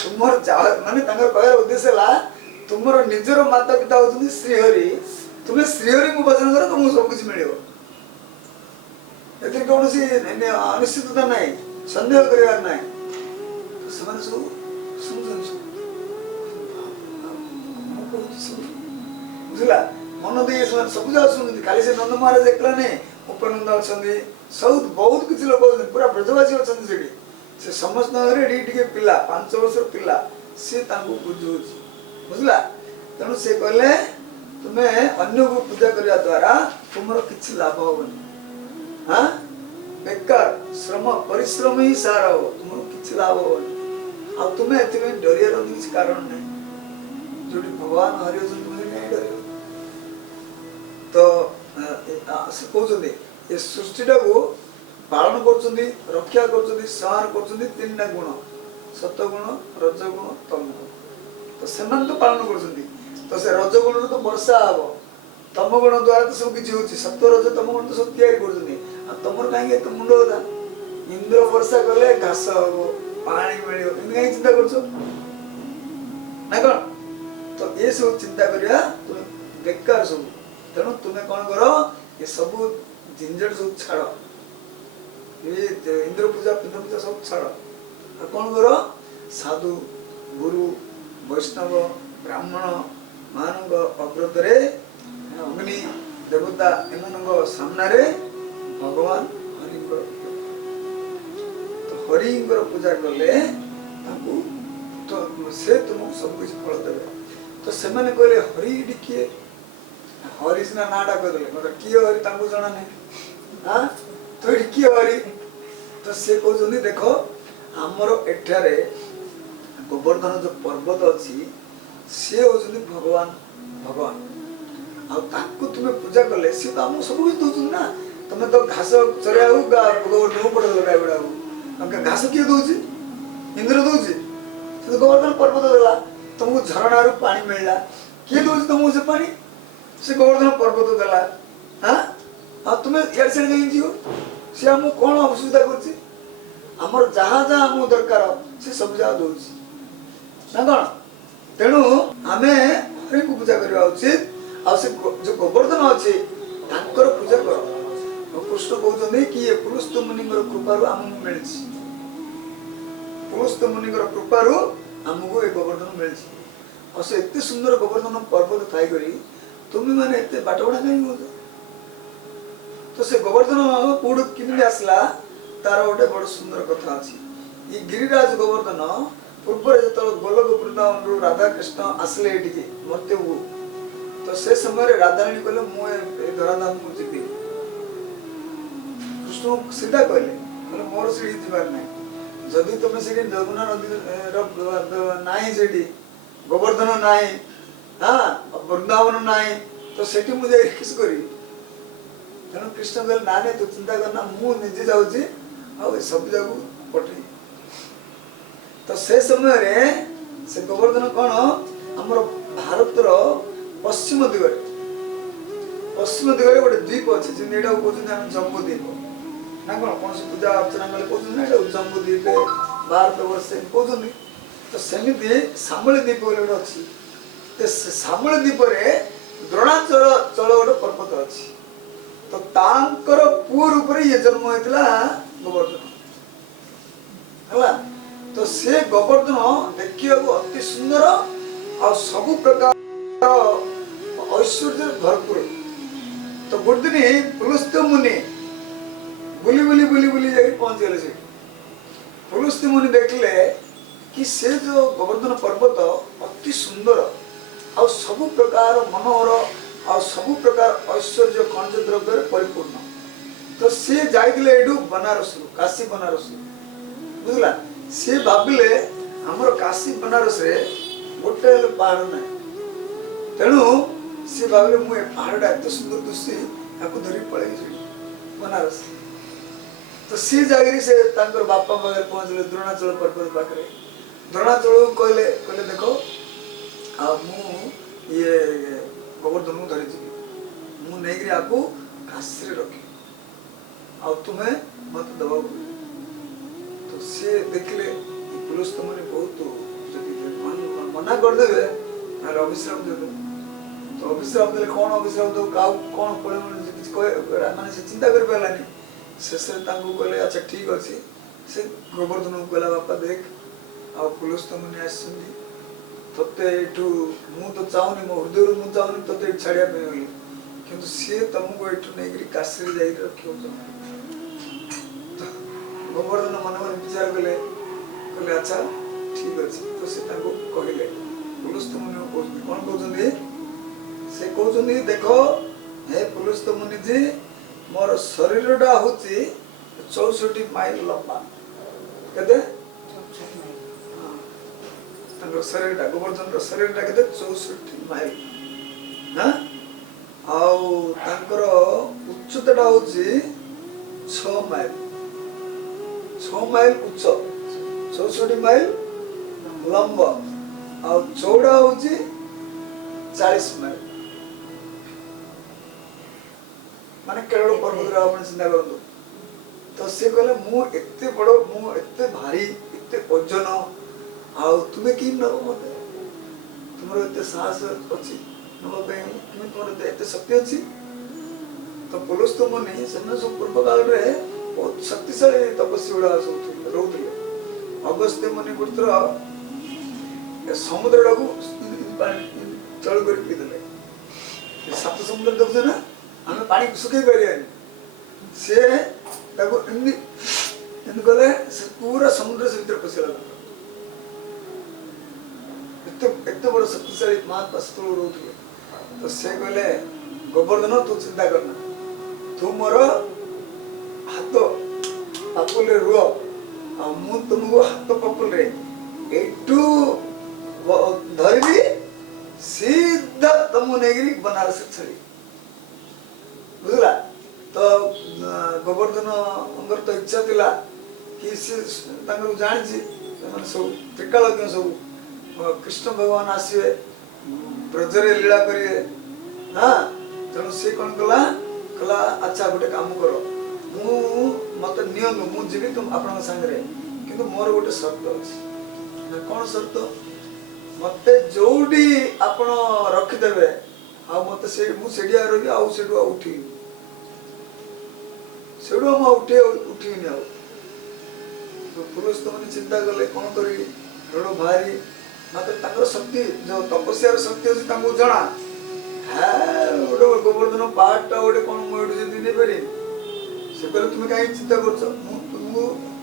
तुम माने कहर उद्देश्य है तुम निजर माता पिता होती श्रीहरि तुम्हें श्रीहरि को भजन कर तुमको सब कुछ मिल कौन अनिश्चितता ना सन्देह कर ना सब बुझला मन दे सब जगह शुणुं खाली से नंद महाराज एकला नहीं उपनंद अच्छा सब बहुत किसी लोग पूरा ब्रजवासी अच्छा से समस्त टे पिला 5 वर्ष पिला सी बुझे बुझला तेणु से कहले तुम्हें अन्य को पूजा करने द्वारा तुम किसी लाभ हेनी हाँ बेकार श्रम परिश्रम ही सारा हो तुम किसी लाभ हेनी आ तुम्हें ए डरियार किसी कारण नहीं जो भगवान हरि तुम्हें नहीं डर तो कहते ये सृष्टिटा को पालन कर रक्षा कर संहार कर 3टा गुण सतगुण रजगुण तमगुण तो से तो पालन कर तो से रजगुण तो वर्षा हम तमगुण द्वारा तो सब किसी हो सत्व रज तमगुण तो सब तैयारी कर तुम कहीं तो मुंड होता इंद्र वर्षा कले घास हम पानी मिल कहीं चिंता कर तो ये सब चिंता करा तुम बेकार सब तेणु तुम्हें कौन कर ये सब झंझट सब छाड़ ये इंद्र पूजा पिंड पूजा सब छाड़ कौन कर साधु गुरु वैष्णव ब्राह्मण मान अग्रदरे अग्नि देवता एम सामने भगवान हरिंकर तो हरिंकर पूजा कले तो से तुमको सब कुछ फल देवे तो से कहले हरि किए हरि सीना नाटा कहते मतलब किए हरि जना नहीं हाँ तो ये किए हरि तो से कहते देख आमर एठारे गोवर्धन जो पर्वत अच्छी सी हूँ भगवान भगवान आपको तुम्हें पूजा कले सी तो आमको सब कुछ दौर ना तुम्हें तो घास चरा गोवर्धन पड़े गाई गुड़ा घास किए दौर इंद्र दौर तो गोवर्धन पर्वत देला तुमको झरणा पानी मिलला किए दौर तुमको से पानी से गोवर्धन पर्वत देला हाँ हाँ तुम्हें इे सीधे कहीं जीव सी आमको कौन असुविधा कर जहाँ जहाँ आम दरकार से सब जगह दौर ना कौन तेणु आम हरि को पूजा करवा उचित आ जो गोवर्धन अच्छे पूजा कर कृष्ण कहते कि ये पुलस्त मुनि कृपा आमको मिली पुलस्त मुनि कृपा आमको ये गोवर्धन मिली से एत सुंदर गोवर्धन पर्वत थी तुम्हें मैंने एत बाटबड़ा कहीं हो तो से गोवर्धन कौट किमी आसला तार गोटे बड़ सुंदर कथा अच्छी ये गिरिराज गोवर्धन पूर्व जो गोलोक वृंदावन राधा कृष्ण आसले मर्त्य को तो से समय राधाराणी कहले मु धराधाम को जीवी कृष्ण सीधा कहले मोर सीढ़ी जीवार नहीं जदि तुम सीढ़ी जमुना नदी नाही सीढ़ी गोवर्धन नाही हाँ वृंदावन नाही तो सेठी मुझे किस करी तेणु कृष्ण कहले ना नहीं तू चिंता करना मु निजे जाऊँगी आ सब जाक पठे तो से समय रे से गोवर्धन कौन आमर भारतर पश्चिम दिगरे गोटे द्वीप अच्छे यहाँ कहते जम्बू द्वीप ना कौन कौन पूजा अर्चना कले कहते जम्बू द्वीप भारत वर्ष कहते तो सेमती सामली द्वीप गोटे अच्छी तो सामली द्वीप द्रोणाचल चल गोटे पर्वत अच्छी तो तांकर पुओ रूप ये जन्म होता गोवर्धन है तो से गोवर्धन देखा अति सुंदर आ सबु प्रकार ऐश्वर्य भरपूर तो गोटे दिन पुलस्त्य मुनि बुली बुली बुली बुली जाकर पहुंच गए से पुलस्त्य मुनि देखले कि से जो गोवर्धन पर्वत अति सुंदर आ सबु प्रकार मनोहर आ सबु प्रकार ऐश्वर्य खनिज द्रव्य परिपूर्ण तो सी जाइए बनारस काशी बनारस बुझला सी भाविले आमर काशी बनारस रे गोटे पहाड़ ना तेणु सी भाविले मु पहाड़ा एत सुंदर दुशी आपको धरी पड़े बनारस तो सी जागिरी से बापा पाखे पहुँचले द्रोणाचल पर्वत पाखे द्रोणाचल कहले कहले देखो आ ये गोवर्धन को धरी जी मुझे आपको काशी रखी आ तुम्हें मत दबा तो सी देखले पुलिस तो मैंने बहुत मना करदे अभिश्राप देवे तो अभिश्राप दे कौन अभिश्राप दो कौन पड़े माने से चिंता कर पारानी शेष कहले अच्छा ठीक अच्छे से गोवर्धन को कहला बापा देख आ पुलिस तो मैंने तोते एठू मु तो चाहूनी मो हृदय मु चाहूनी तोते छाड़िया बोली किंतु सी तुमको एठू नहीं काशी जा रख गोवर्धन मन मन विचार कले कहले अच्छा ठीक अच्छे तो से कहले पुलिस तो मुनि कौन कहते से कहते देखो हे पुलिस तो मुनि जी मोर शरीरटा हूँ 64 माइल लंबा के शरीर गोवर्धन शरीर के 64 माइल हाँ आउर उच्चता हूँ 6 माइल 6 माइल उच्च 64 माइल लंबा आ चौड़ा हूँ 40 माइल माने केवल पर्वत आप चिंता करूँ तो सी कहले मुझे बड़ मुझे भारी एत ओजन आ तुम्हें कि नब मत तुम एत साहस अच्छी नापी तुम एत शक्ति अच्छी तो पुलिस तो मुनि से सब पूर्व काल में बहुत शक्तिशाली तपस्वी गुड़ा सब रोते अगस्त्य मुनि गोत्र समुद्र को चल कर पीदे सात समुद्र देखुचे ना आम पानी सुखी पारे सी कले पूरा समुद्र से भीतर पशिगला एत बड़ शक्तिशाली महात्मा स्थल रोते तो से कहले गोवर्धन तू चिंता करना तू मोर हाथ पापुल रुह मु तुमको हाथ पापुल एटू धरबी सीधा तुम नहीं बनारस छड़ी बुझला तो गोवर्धन तो इच्छा थिला कि सी जानी सब त्रिकाल सब कृष्ण भगवान आसवे ब्रजरे लीला करेंगे हाँ तेणु सी कौन कला कला अच्छा गोटे काम कर मत निबी तुम आपण सांगे कि मोर गोटे शर्त अच्छे कौन शर्त मत जोड़ी आपण रखिदे आ मत से रही आठ उठी उठीनी आ पुलिस तो मैंने चिंता कले कौन करी भारी मात्र शक्ति जो तपस्यार शक्ति अच्छी जना है गोटे गोवर्धन पहाड़टा गोटे कौन मुझे नहीं पारि से कहले तुम्हें कहीं चिंता कर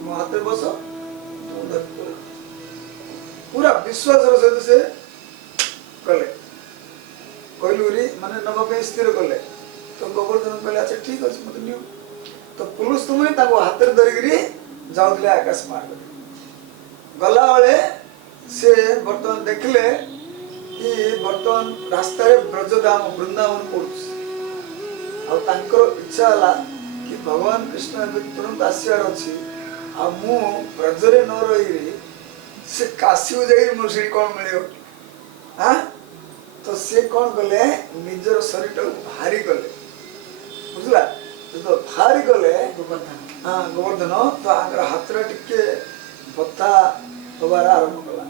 हाथ बस पूरा विश्वास सहित से कले କହିଲୁरी माने नबा पे स्थिर कले तो गोवर्धन कहले अच्छा ठीक अछि मत नियो तो पुलिस तुम हाथ में धरिकी जाऊे आकाश मार्ग गला बेले से बर्तमान देखले कि बर्तमान रास्ता ब्रजधाम वृंदावन पड़ुछ इच्छा है कि भगवान कृष्ण तुरंत आसबार अच्छी आ मु ब्रजरे न रही से काशी को जाइए मोर से कौन मिले हाँ तो सी कौन कले निजर शरीर टाक भारी कले बुझला तो भारी कले हाँ गोवर्धन तो आगर हाथ टिके बता हबार आरंभ कला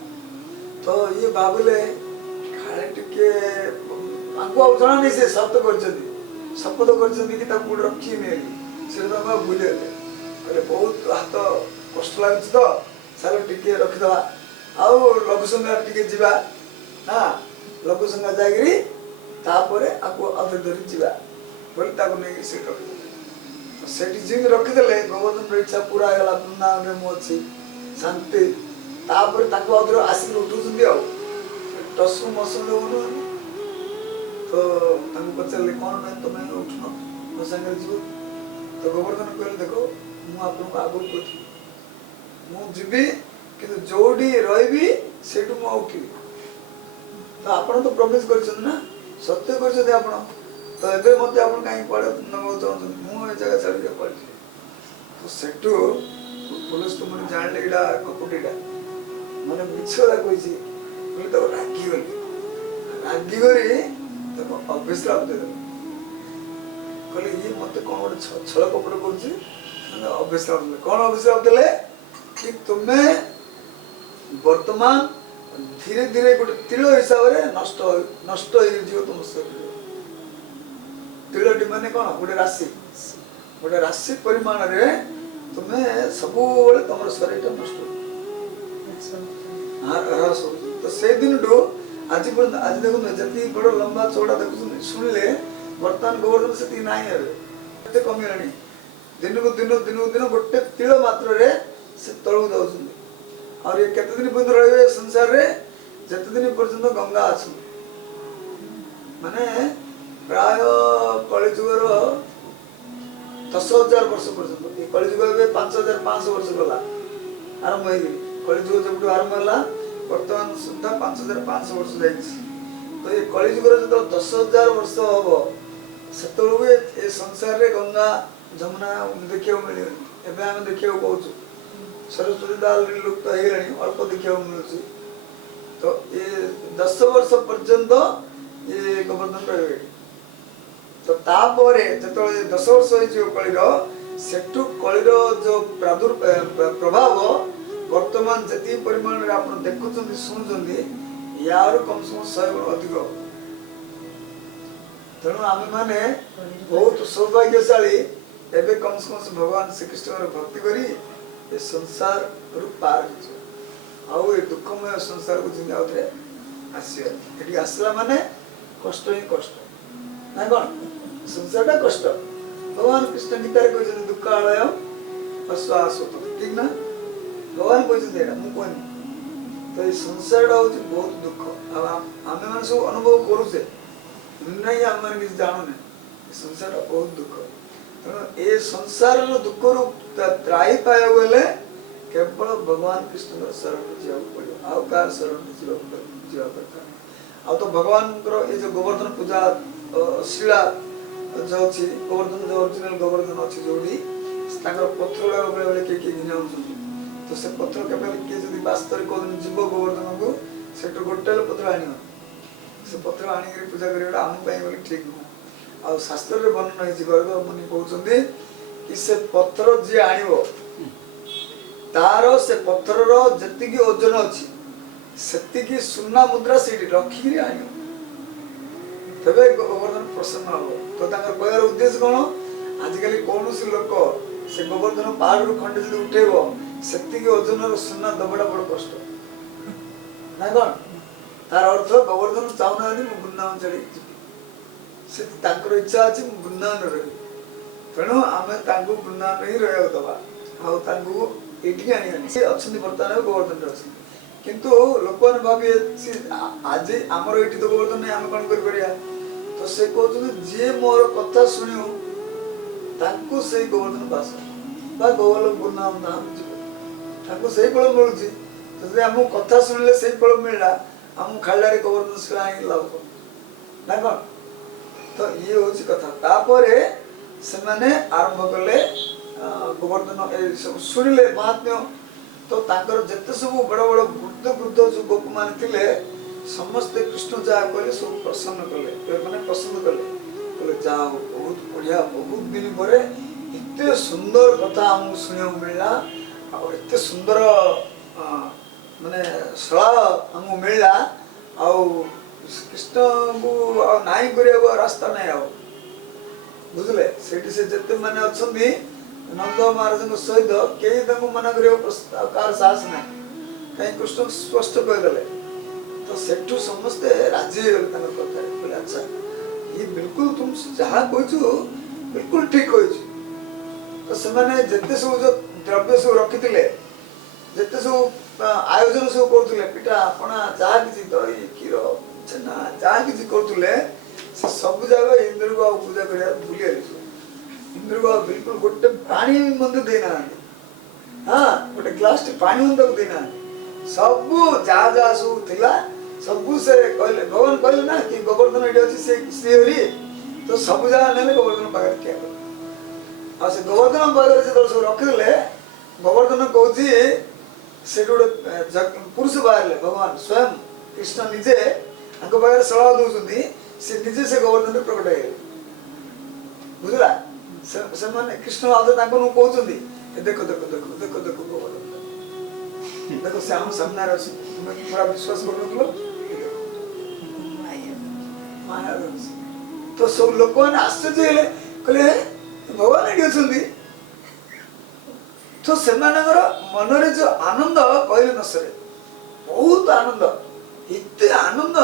तो ये भाविले खाली टिके जना नहीं से शब्द शपथ कर रखी से भूल गले बहुत हाथ कष्ट लगे तो सारे टिके रखीदा आउ लघुसंगा टिके जीवा हाँ लघुसंगा जाकरी तापर आपको अधे धरी जीवा बोली ताको नहीं से रखी तो सेठी जिम रखीदे गोवर्धन इच्छा पूरा गला वृंदावन में मु अच्छी शांति तापर ताको अधे आसिक उठुचंदी आ टसु मसु देउनु तो ताको पचारे कौन मैं तुम उठुन मो संगे जीव तो गोवर्धन कहले देखो मु आपको आगु कहती मुझे कि जोड़ी रही से उठी तो आप तो प्रवेश कर सत्य कर तो ये मत कहीं पड़े नवा चाहते मुझे जगह छाड़ी पड़ी तो सेठू पुलिस तुम जान ला कपटीटा मैंने मिछला कही तो रागिगली अभिश्राप दे कहले ये मत कौन गोटे छल कपट कर अभिश्राप दे कौन अभिश्राप देले कि तुम्हें वर्तमान धीरे धीरे गोटे तिल हिसाब से नष्ट नष्ट हो तुम शरीर तिलटी माने कौन गोटे राशि परिमाण रे तुम्हें सब तुम शरीर नष्ट ह्रास हो तो से दिन आज आज देखो जी बड़ लंबा चौड़ा देख शुणिले बर्तमान गोवर्धन से ना कमी दिन को दिन गोटे तिल मात्र से तलू जाऊँ और ये केते दिन पर्यंत रही संसार रे जते दिन पर्यंत गंगा अच्छी माने प्राय कलिजुगर 10,000 वर्ष पर्यंत ये कलिजुग 5,500 वर्ष गला आरंभ हो कलिजुग जब आरंभ है बर्तमान सुधा 5,500 वर्ष जाइए तो ये कलिजुगर जो 10,000 वर्ष हम से संसार रे गंगा जमुना देखा मिले एवं आम देखा कौचु सरस्वती दाल लुप्त हो अल्प देखा मिलूँ तो ये 10 वर्ष पर्यंत ये गोवर्धन रही तो तापर जो 10 वर्ष हो कलिर सेठू कलिर जो प्रभाव वर्तमान जी परिमाण में आप देखुं शुणुंट यार कम से कम 100 गुण अधिक तेणु आम मैंने बहुत सौभाग्यशाली एवं कम से कम भगवान श्रीकृष्ण भक्ति करी ये संसार रु पार हो दुखमय संसार को जिंदा उठे आसला आसला माने कष्ट ही कष्ट ना कौन संसार टा कष्ट भगवान कृष्ण गीता कहते दुखालय अश्वासोत ठीक ना भगवान कहते मुझे तो ये संसार टा हूँ बहुत दुख आम मैंने सब अनुभव करुचे नहीं आम मैंने किसी जानूने संसार टा बहुत दुख तेणु ये संसार दुख रू त्राही पाया गले केवल भगवान कृष्ण शरण जा पड़ो आउ कार शरण जा दरकार आ तो भगवान ये जो गोवर्धन पूजा शिला जो अच्छी गोवर्धन जो ओरिजिनल गोवर्धन अच्छी जो पथर बेले बेले किए घिना तो से पथर के किए जब बास्तव कौन जीव गोवर्धन को से गोटे पथर आण से पथर आणिक पूजा करवा आम ठीक नुह आ शास्त्र रे वर्णन है गर्ग मुनि कहते कि से पत्थर जी आनिबो तार से पत्थर रो जति ओजन अच्छी सेति सुना मुद्रा से रखी आनिबो तबे गोवर्धन प्रसन्न हो तो कहर उद्देश्य कौन आजिकल कौन सी लोक से गोवर्धन पहाड़ रू खंडे जो उठेबो सेति ओजन सुना दबड़ा बड़ कष्ट ना कौन तार अर्थ गोवर्धन चाहूना वृंदावन चढ़ी से इच्छा अच्छी वृंदावन रही तेणु आम वृंदावन ही रहा दबा आठी अच्छी बर्तमान गोवर्धन अच्छी किंतु लोक मैंने भावे आज आमर ये तो गोवर्धन नहीं आम कौन कर तो से कहते जी मोर कथा शुणु ताकू से गोवर्धन बास बा गोवर्धन नाम नाम ताकू से फल मिलूँ तो आम कथा शुणिले से फल मिलला आम खाड़े गोवर्धन शिला ही लाभ ना कौन तो ये हूँ कथा तापर से आरंभ कले गोवर्धन शुणिले महात्म्य तो ताकर जिते सब बड़ बड़ वृद्ध वृद्ध जो गोप मान थे समस्ते कृष्ण जहाँ कहले सब प्रसन्न कले मैंने पसंद कले कहले जाओ बहुत बढ़िया बहुत दिन पर एत सुंदर कथा आमको शुणा मिलला एत सुंदर माने शला आमको मिलला कृष्ण को नाई कर रास्ता नहीं बुझले से जिते मैंने अच्छा नंद महाराज सहित कई मना कर साहस ना कहीं कृष्ण स्पष्ट कहीदे तो सेठू समस्ते राजी कथा बोले अच्छा ये बिल्कुल तुम जहाँ कह बिल्कुल ठीक कह तो से जिते सब जो द्रव्य सब रखी जिते सब आयोजन सब करुले पिठा पणा जहाँ कि दही क्षीर छेना जहाँ कि करुले सब जगह इंद्र को पूजा कर भूली इंद्र को बिल्कुल गोटे पानी देना हाँ गोटे ग्लास पानी देना सब जहाँ जहाँ सब थिला सबू से कहले भगवान कहले ना कि गोवर्धन ये अच्छी से श्रीहरि तो सब जगह ने गोवर्धन पाखे क्या से गोवर्धन पाखे सब रखिदे गोवर्धन कौन से गोटे पुरुष बाहर भगवान स्वयं कृष्ण निजे पाखे सलाह दौरान से निजे से गोवर्धन प्रकट है बुझला से माने कृष्ण आदि कहते देखो देखो देखो देखो देखो गोवर्धन देखो से आम सामने तुम्हें पूरा विश्वास कर तो सब लोक मैंने आश्चर्य कहले भगवान ये अच्छी तो से मनरे जो आनंद कहले न सरे बहुत आनंद इतने आनंद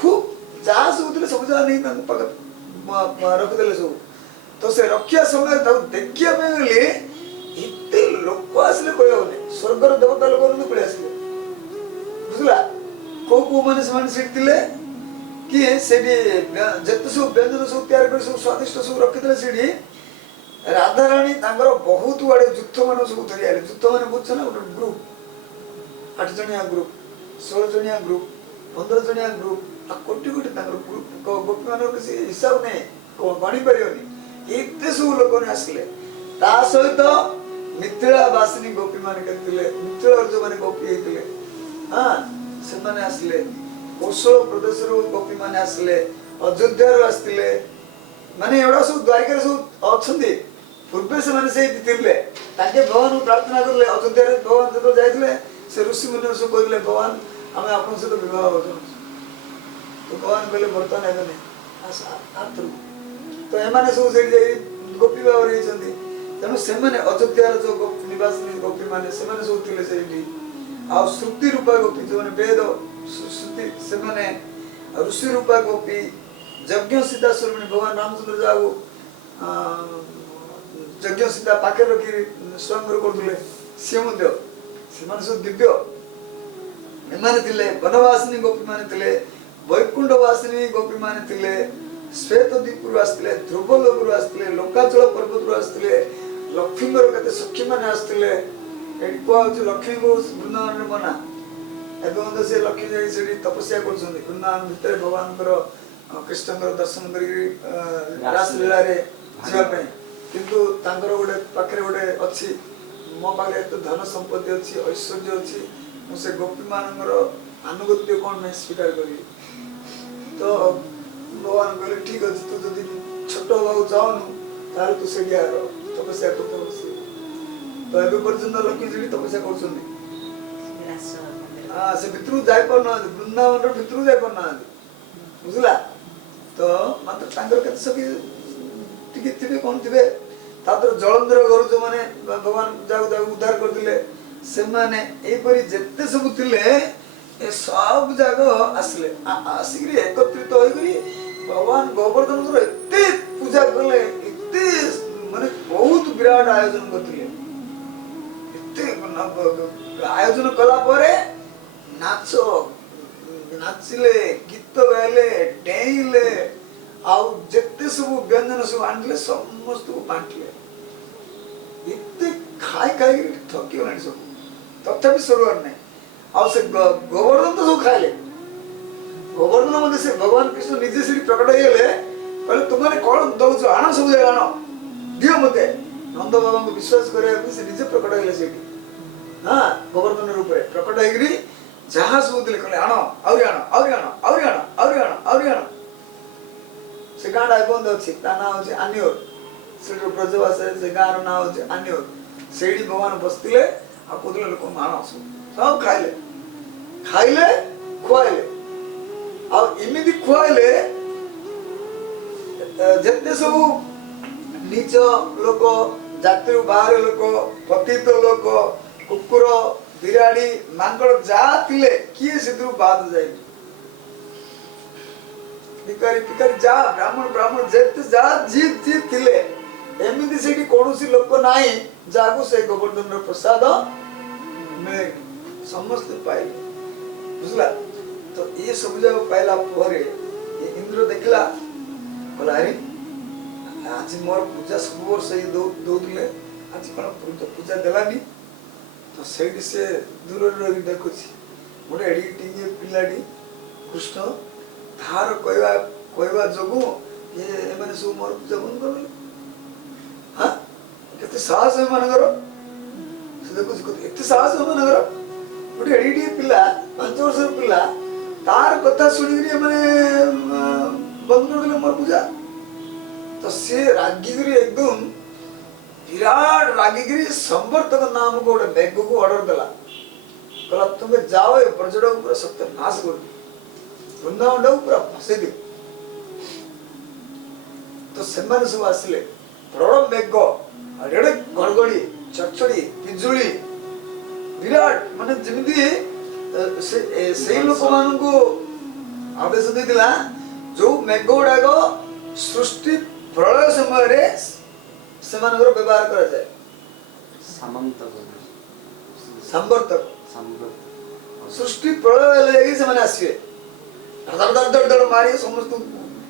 खूब जहाँ सब सब जगह नहीं रखिदे सब तो से रखिया समय देखिया गले इतने लोक आसले कहने स्वर्गर देवता लोक पड़े आसले बुझला को मैंने सीखते कि जिते सब व्यंजन सब तैयार कर सब स्वादिष्ट सब रखी से राधा राणी बहुत आड़े जुत्थ मान सब धरी आए जुत्थ मैंने बुझे ना गोटे ग्रुप 8 जनिया ग्रुप 16 जनिया ग्रुप 15 जनिया ग्रुप कोटी कोटी ग्रुप गोपी मान हिसाब नहीं गणी पारे एत सब लोक मैंने आसिले सहित मिथिला बासिनी गोपी मान मिथिला जो मैंने गोपी होते हाँ से मैंने आसिले कौशल प्रदेश गोपी मैंने आसिले अयोध्या आसते माने एवढा सब द्वारिका सब अच्छा पूर्वे से भगवान प्रार्थना करले अयोध्या भगवान जो जाते से ऋषि मुनि सब कहले भगवान आम आप सहित बह हो तो भगवान कहले बर्तमान एवं नहीं तो एम सब गोपी बाबा तेणु से अयोध्या जो निवासी गोपी मैंने सब थे आ श्रुति रूपा गोपी जो वेद श्रुति से ऋषि रूपा गोपी यज्ञ सीता स्वरूपिणी भगवान रामचंद्र जाऊ यज्ञ सीता पाखे रखी स्वयं करुले सी सब दिव्य एमाने थिले वनवासिनी गोपी माने थिले वैकुंठवासिनी गोपी माने थिले श्वेतद्वीप आसते ध्रुवलोक आसते लोकाचल पर्वत आसते लक्ष्मीर केते सखी मैंने आसते कहूँ लक्ष्मी को वृंदावन में मना एवं से लक्ष्मी जाए तपस्या कर वृंदावन भितर भगवान कृष्ण दर्शन कर रासलीला जावाई किंतु गोटे पाखे गोटे अच्छी मो पाखे तो धन संपत्ति अच्छी ऐश्वर्य अच्छी मुझे गोपी मान आनुगत्य कौन मैं स्वीकार करी तो भगवान कहले ठीक अच्छे तू जब छोट हाँ चाहनु तू से तपस्या कर तो ए पर्यटन लक्ष्मी जी तपस्या कर भितर जापार वृंदावन भितर जापार बुझला तो मात्र सखी थे कौन थे जलंधर घर जो मैंने भगवान जाऊ जाऊ उद्धार करते से जिते सब थे सब जाग आसले आसिक एकत्रित हो भगवान गोवर्धन एत पूजा कले माने बहुत विराट आयोजन करते आयोजन कला नाच नाचिले गीत गाइले डेइले आउ जेते सब व्यंजन सब आनले समस्त को बांटले इतने खाई खाई थकी गलानी सब तथापि सरवार नहीं आउ से गोवर्धन तो सब खाइले गोवर्धन मध्य से भगवान कृष्ण निजे से प्रकट हो गले कहले तुमने कौन दउछ आना सब जाय आनो दियो मते नंद बाबा को विश्वास करे से निजे प्रकट हो गले से हां गोवर्धन रूप रे प्रकट हो गरी जहां सब दिले कहले आनो आउरी आनो आउरी आनो आउरी आनो आउरी आनो आउरी आनो से गाडा बंद अछि ताना होछि आनियोर सेठो ब्रजवास से गार ना होछि आनियोर सेडी भगवान बसतिले आ कोदले लोक मानो सब खाइले खाइले खुआइले आ इमिति खुआइले जेते सब नीच लोक जाति बाहर लोक पतित लोक कुकुर बिराड़ी मांकड़ जा थिले किए सिद्धू बाद जाई भिखारी भिखारी जा ब्राह्मण ब्राह्मण जेते जा जीत जीत थिले एमिति सेठी कोनोसी लोक नाही जागो से गोवर्धन रो प्रसाद में समस्त पाइले बुझला तो ये सब जाग पाइला परे ये इंद्र देखला कहला अरे आज मोर पूजा सब वर्ष ये दो दिले आज कोन पूजा देलानी तो सेठी से दूर रही देखुची मोटे एडी टिंगे पिलाडी कृष्ण थार कहवा जोगु ये माने सब मोर पूजा बंद करले हां केते साहस है मानगर से देखुची केते साहस है मानगर मोटे एडी टिंगे पिला 5 वर्षर पिला तार कथा सुनिगिरी माने बंद कर देले मोर पूजा तो से रागिगिरी एकदम विराट रागिगिरी संवर्तक नाम को गोटे मेघ को ऑर्डर देला कहला तुम्हें जाओ ए प्रजड़ पूरा सत्यानाश कर वृंदावन पूरा फसे दे तो सेमाने सब आसिले प्रबल मेघ अडेडे गड़गड़ी चड़चड़ी बिजुली विराट माने जेमिति से लोक मान को आदेश देतिला जो मेघ गुडाको सृष्टि प्रलय समय रे सेमानकर व्यवहार करा जाए समंतक संवर्तक सृष्टि प्रलय लेगी से माने आसीए धड़ धड़ धड़ धड़ मारी समस्त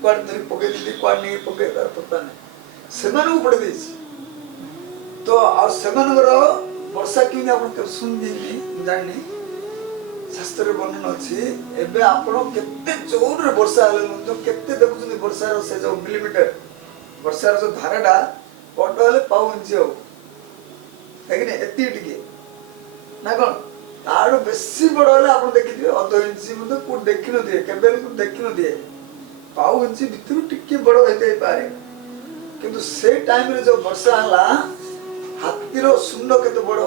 क्वाड धरी पके दी क्वाड नहीं पके तार पता नहीं सेमान को पड़ देछि तो आ सेमानकर वर्षा क्यों आपण के सुन दी जाननी शास्त्र वर्णन अछि एबे आपण केते जोर रे वर्षा हले जो केते देखुछनी वर्षा रो से जो मिलीमीटर वर्षा रो जो धाराडा पटले पाउ इंची हो लेकिन एती टिके ना कोन तारो बेसी बड़ हले आपण देखिथिबे अध इंची मते को देखिनो दिए केबेल को देखिनो दिए पाउ इंची भितरु टिके बड़ हेते पारे किंतु से टाइम रे जो वर्षा हला हाथीरो सुंड केते बड़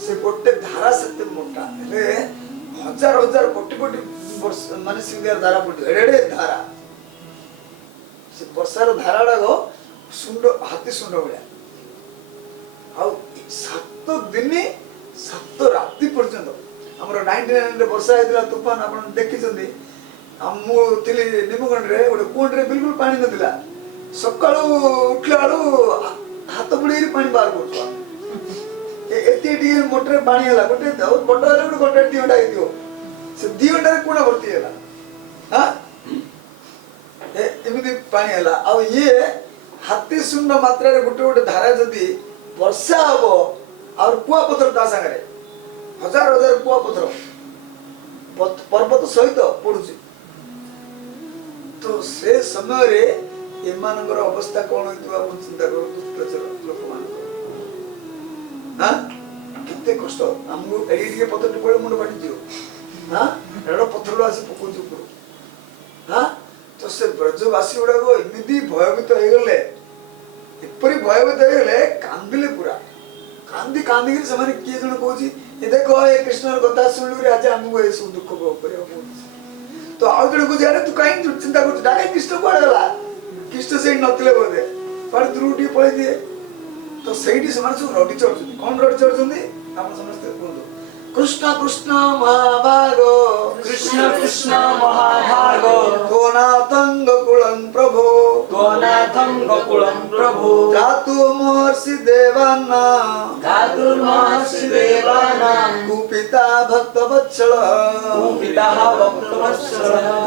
से गोटे धारा सेते मोटा हे हजार हजार कोटी कोटी वर्षा माने सिंगर धारा पड़े एडे धारा से वर्षार धाराडा गो सुंड हाथी सुंड भलिया आ 7 दिन 7 राति पर्यंत हमर 99 रे वर्षा हेतला तूफान आपण देखि जंदी हमु तिली निमगण रे ओडे कोड रे बिल्कुल पानी नदिला सकाळू उठलाळू हाथ बुडीरी पानी बाहर करतो एती डी मोटर पानी हला गोटे बड हला गोटे दिवडा दियो से दिवडा रे कोना भर्ती हला हां एमिति पानी हला आ ये हाथी सुंड मात्रा रे गोटे गोटे धारा जदी वर्षा हबो और कुआ पत्थर ता संगे हजार हजार कुआ पत्थर पर्वत सहित पडुची तो से समय रे एमानकर अवस्था कोन होइतबा आपण चिंता करू दुष्टचर लोक मान हां किते कष्ट हमहु एडी के पत्थर पड़े मुंड बाटी दियो हां एडो पत्थर आसी पकोजु करू हां तो से ब्रजवासी उडा को इमिति भयभीत हो गले इपरि भयभीत हो गले कांदिले पूरा कांदी कांदी के समय के जण कहूची ए देखो ए कृष्ण र कथा सुनलु रे आज हमहु ए सब दुख को करे तो आ जण को जारे तू काई चिंता कर डाके कृष्ण कोड गला कृष्ण से नतले बोले पर द्रुटी पळे दिए तो सेठी समान सब रडी चढ़छुनी कोन रडी चढ़छुनी आपण समझते बोलतो कृष्ण कृष्ण महाभागो कृष्ण कृष्ण महाभागो गोनाथं गोकुलं प्रभो जातु महर्षि देवाना कुपिता भक्तवत्सल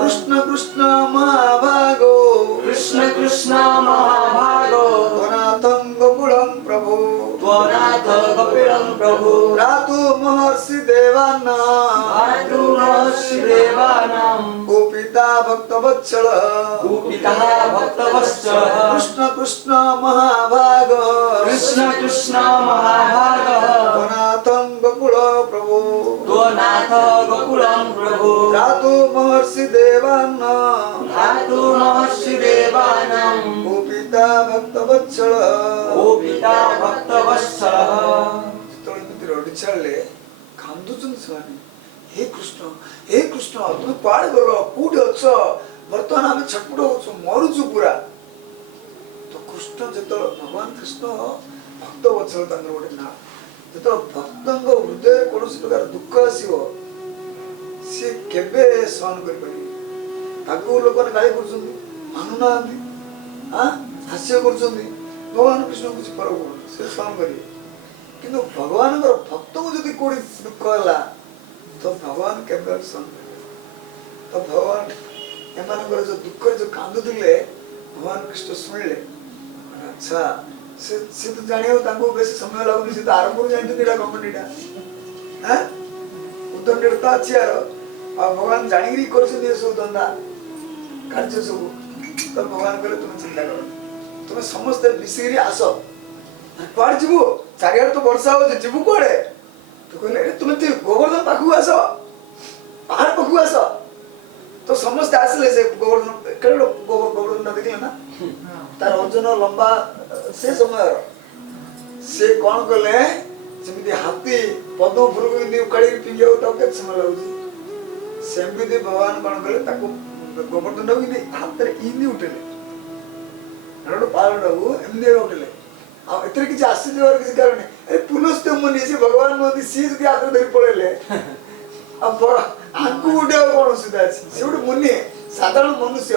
कृष्ण कृष्ण महाभागो कृष्ण कृष्ण महाभागो त्वनाथं गोकुलं प्रभु त्वनाथ कपिलं प्रभु भ्रातु महर्षि देवानां भ्रातु महर्षि देवानां गोपिता भक्तवत्सल कुपितः भक्तवत्सल कृष्ण कृष्ण महाभाग कृष्ण कृष्ण महाभागः त्वनाथं गोकुल प्रभु त्वनाथ गोकुलं प्रभु भ्रातु महर्षि देवानां भ्रातु महर्षि देवानां गोपिता भक्तवत्सल कुपिता भक्तवत्सलः ଯେତେବେଳେ ଏମିତି ରଡ଼ି ଛାଡ଼ିଲେ କାନ୍ଦୁଛନ୍ତି ସେମାନେ हे कृष्ण तुम कुआड़े गल कोठी अछ बर्तमान आम छटपट होचु मरुचु पूरा तो कृष्ण जो भगवान कृष्ण भक्त वत्सल गोटे ना जो भक्त हृदय कौन प्रकार दुख आसो सी केबे सहन कर लोक गाली कर मानुना हास्य कर भगवान कृष्ण कुछ फरक पड़े से सहन करेंगे किंतु भगवान भक्त को जब कौटी दुख है तो भगवान केवल सहन करेंगे तो भगवान एम जो दुख जो कांदुले भगवान कृष्ण शुणिले अच्छा से तो जाना बेस समय लगुनि से तो आरंभ जानते कंपनीटा हाँ उद्यम तो अच्छी यार भगवान जाणी कर सब धंदा कार्य सब तो भगवान कहले तुम चिंता कर तुम समस्ते मिसिकी आस कड़े जीवु चारियार तो वर्षा हो जीवु कड़े तो कहले तुम गोवर्धन पाखक आस पहाड़ पाखक आस तो समस्ते आसिले से गोवर्धन गोवर्धन देखले ना तार ओजन लंबा से समय से कौन कले जमी हाथी पद्म फूल को उखाड़ी पिंगे के समय लगुच सेमती भगवान कौन कले गोवर्धन को हाथ में इन उठेले पालटा को एमती उठेले एथर किसी आश्चर्य किसी कारण अरे पुनस्ते मुनि से भगवान मोदी सी जो हाथ धरी पड़ेले आंकु उठे कौन असुविधा अच्छी से गोटे मुनि साधारण मनुष्य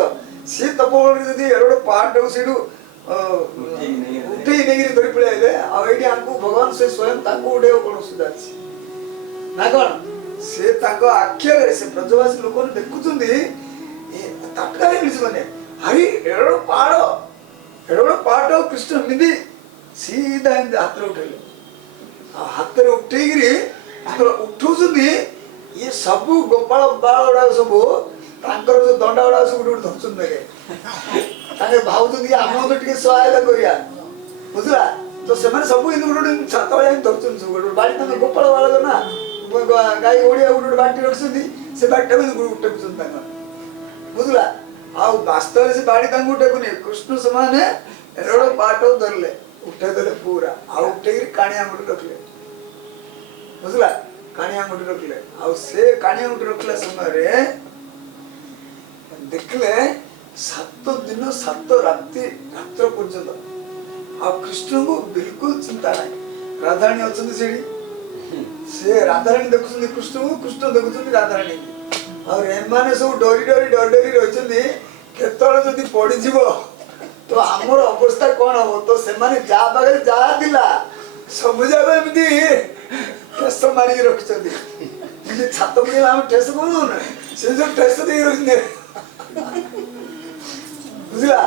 सी तपोबल गोटे पहाड़ से उठे नहीं धरी पड़े आईटी आंकु भगवान से स्वयं उठे कौन असुविधा अच्छी ना कौन से आख्य से ब्रजवासी लोक देखुं तटका मैंने हरी एड़ पहाड़ कृष्ण मिंदी सीधा हाथ में उठेले हाथ में उठे उठुं ये सब गोपाल बाल गुड़ा सब जो दंडा गुड़ा सब गोटे धरते भावुँ आम तो सहायता करा बुझला तो से सब गोटे छात भाई धरते सब गोटे बाड़ी गोपाल बालक ना गाई ओडिया गोटे बाटी रखी से बाटा टेकुन बुझला आस्तव से बाड़ी टेकुनि कृष्ण से एड़ पाट धरले उठेदे पूरा उठे काणी आंगुठी रखले बुझला काणी आंगुठी रखले से काणी आंगुठी रखला समय देखले 7 दिन 7 राति रात्र पर्यंत कृष्ण को बिल्कुल चिंता नहीं राधाराणी अच्छा से राधाराणी देखुं कृष्ण को कृष्ण देखुं राधाराणी और एमाने सब डरी रही केतल पड़ज तो आमर अवस्था कौन हम तो से पाखे जहाँ थिला सब जाक एमती ठेस मारिक रखिंट छात आम ठेस कौन से जो ठेस दे रखते बुझला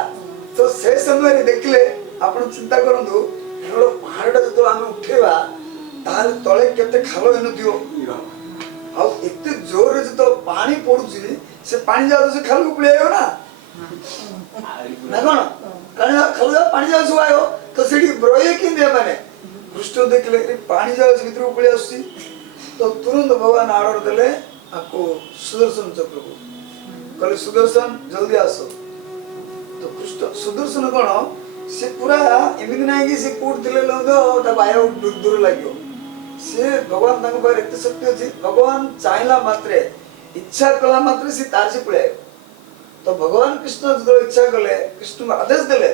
तो से समय देखले आप चिंता करूँ पहाड़ा जो आम उठेवा तले केते खाल एते जोर जो पानी पड़ुची से पानी जाओ से खाल को पड़े ना ना कौन खाल जाओ पानी जाओ सब आयो तो से ब्रहे कि मैंने कृष्ण देखले पानी जाओ भर को पड़े आस तो तुरंत भगवान आर्डर देले आपको सुदर्शन चक्र को कहले सुदर्शन जल्दी आस तो कृष्ण सुदर्शन कौन से पूरा एमती ना कि सी कौटे आया दूर लगे से भगवान एत शक्ति अच्छी भगवान चाहला मात्रे इच्छा कला मात्रे सी तार से पड़े तो भगवान कृष्ण जो इच्छा कले कृष्ण आदेश देले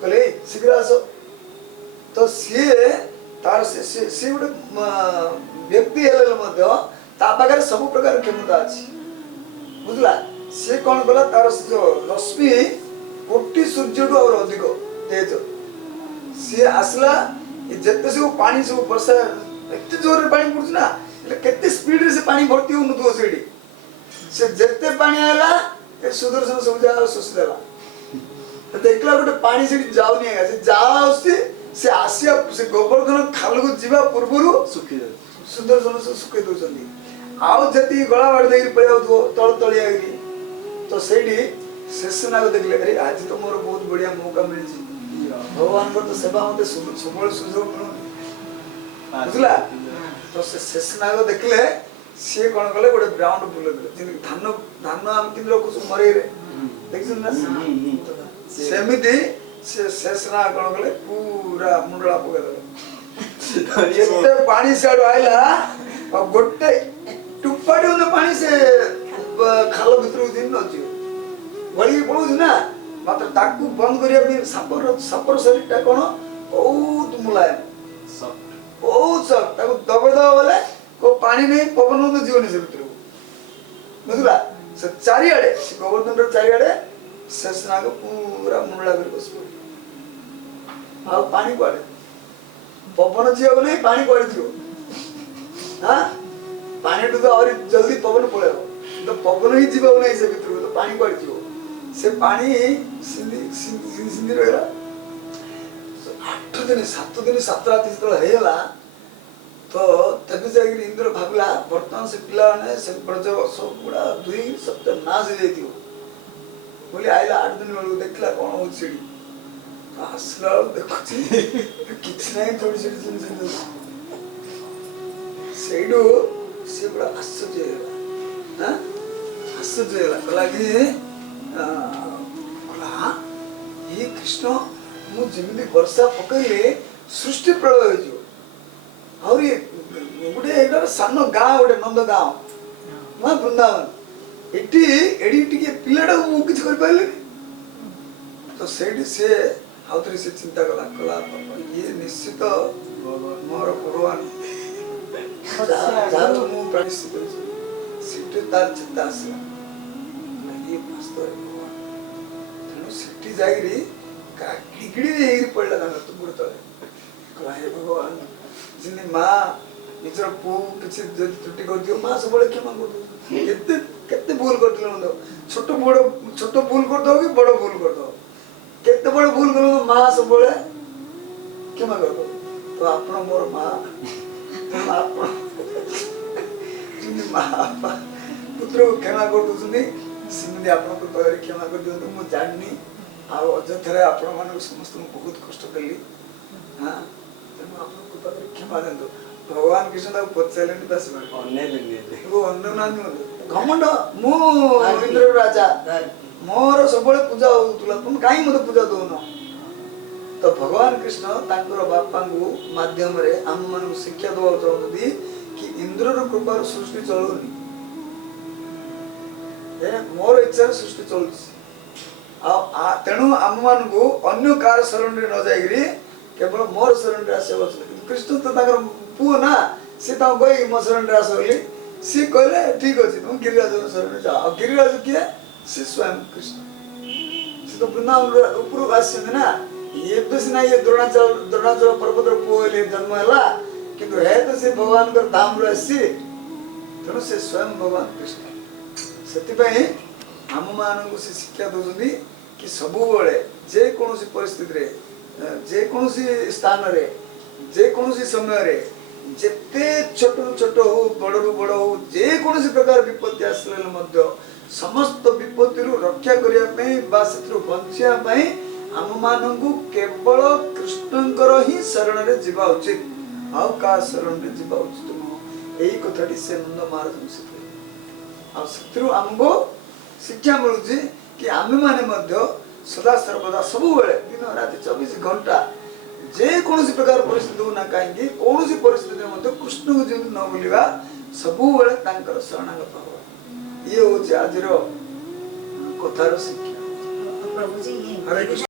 कहले शीघ्र आस तो सी तार सी गोटे व्यक्ति पाखे सब प्रकार क्षमता अच्छी बुझला सी कौन कला तार जो रश्मि 1 सूर्य और अधिक तेज सी आसला जिते सब पानी सब वर्षा एत जोर पानी पड़ना केते स्पीड से पानी भर्ती हो से जिते पानी आला सुदर्शन सब जगह शोषिदेला देखला गोटे पानी से जाऊनी आगा से जाउसी से आसिया से गोवर्धन खाल को जीवा पूर्वरु सुखी सुदर्शन से सुखे दोचंदी आउ जति गला बाड़ देई पळे आउथो तळ तळिया गिरी तो सेडी शेषनाग देखले अरे आज तो मोर बहुत बढ़िया मौका मिलछि भगवान को तो सेवा मते सबल सुजोग मिलु बुझला तो से शेषनाग देखले से कोन कले गोटे ग्राउंड बुले देले जिन धान धान आम किन रखु मरे रे देखछन ना सेमिति से शेषनाग कोन कले पूरा मुंडला पके देले एते पानी साडो आइला और गोटे टुप्पाडी उन पानी से खाल भितर दिन नजियो गली पळु ना मात्र ताकू बंद करिया भी सापर शरीरटा कोन बहुत मुलायम बहुत सब ताकू दबदा वाले को पानी नहीं पवन तो जीवन से भितर बुझला से चारियाडे से गोवर्धन रो चारियाडे शेषनाग पूरा मुंडला कर बस पड़े आ पानी पड़े पवन जीव नहीं पानी पड़े थियो हां पानी तो और जल्दी पवन पड़े तो पवन ही जीव नहीं से भितर तो पानी पड़े थियो से पानी सिंधी रहला 8 दिन 7 दिन 7 रात तो हेला तो तब जागिर इंद्र भाबला वर्तमान से पिला ने से ब्रज सब पूरा 2 सप्ताह नाश हो जाइतियो बोले आइला 8 दिन वाला देखला कोन हो छिड़ी आसला देखुची किछ नहीं थोड़ी सी सेडो से बड़ा आश्चर्य है हां आश्चर्य लागी कला ये कृष्ण मु जेमिति वर्षा पकइले सृष्टि प्रलय हो जो और ये गुडे एडर सन्न गांव गुडे नंद गांव मा वृंदावन एटी एडी टिके पिलाडा मु किछ कर पाइले तो सेडी से आउतरी से चिंता कला ये निश्चित मोर भगवान जातो मु प्राणित सिटी तार चिंता आसला ये वास्तव भगवान तेणु सिटी जागिरी का गिगड़ी हेरी पडला ना तो गुड तळे कला हे भगवान जिने माँ निजर पु किसी त्रुटि कर दियो माँ सब क्षमा कर दो केते केते भूल कर दिलो न छोटो भूल कर दो कि बड़ो भूल कर दो केते बड़ो भूल कर दो माँ सब क्षमा कर दो तो आपण मोर माँ तो आपण जिने माँ पुत्र को क्षमा कर दो सुनी सिमदी आपण को तोरे क्षमा कर दियो तो मु जाननी आ अजथरे आपण माने समस्त बहुत कष्ट कली हां तेनु आपण को तोरे क्षमा देंदो भगवान कृष्ण को पछलेनी बस अन्य लेनी वो अन्य नानी घमंड मु इंद्र राजा मोर सबले पूजा होतुला तुम काई मते पूजा दोनो तो भगवान कृष्ण तांकर बापा को माध्यम रे हम मन शिक्षा दवा चाहती कि इंद्र रो कृपा रो सृष्टि चलोनी ए मोर इच्छा रे सृष्टि चलुछि आ तेनु हम मन को अन्य कार शरण रे न जाईरी केवल मोर शरण रे आसे कृष्ण तो ताकर पुओ ना से ता गई मो शरण रे आसली सी कहले ठीक अछि तुम गिरिराज शरण जा आ गिरिराज किए से स्वयं कृष्ण से तो वृंदावन ऊपर आछन ना ये बस ना ये द्रोणाचल पर्वत रो पुओ ले जन्म हला किंतु है तो से भगवान कर धाम रो आसी तेनु से स्वयं भगवान कृष्ण सेति पई हम मान को से शिक्षा दोजनी कि सबु बळे जे कोनोसी परिस्थिति रे जे कोनोसी स्थान रे जे कोनोसी समय रे जेते छोटो छोटो हो बड़रू बड़ हो जे कोनोसी प्रकार विपत्ति आसले मध्य समस्त विपत्ति रु रक्षा करिया पई बा सेत्रु बंचिया पई हम मानंगु केवल कृष्णंकर ही शरण रे जीवा उचित आ का शरण रे जीवा उचित एई कथाटी से नंद महाराज शिखले आ सेत्रु हमगो शिक्षा मिलुची कि आमे माने मध्य सदा सर्वदा सब बेले दिन रात 24 घंटा जे कोनोसी प्रकार परिस्थिति ना काहेकि कोनोसी परिस्थिति मध्य कृष्ण को जेन न बोलिबा सब बेले तांकर शरणागत हो ये हो जे आजिरो कथार शिक्षा प्रभु जी हरे कृष्ण।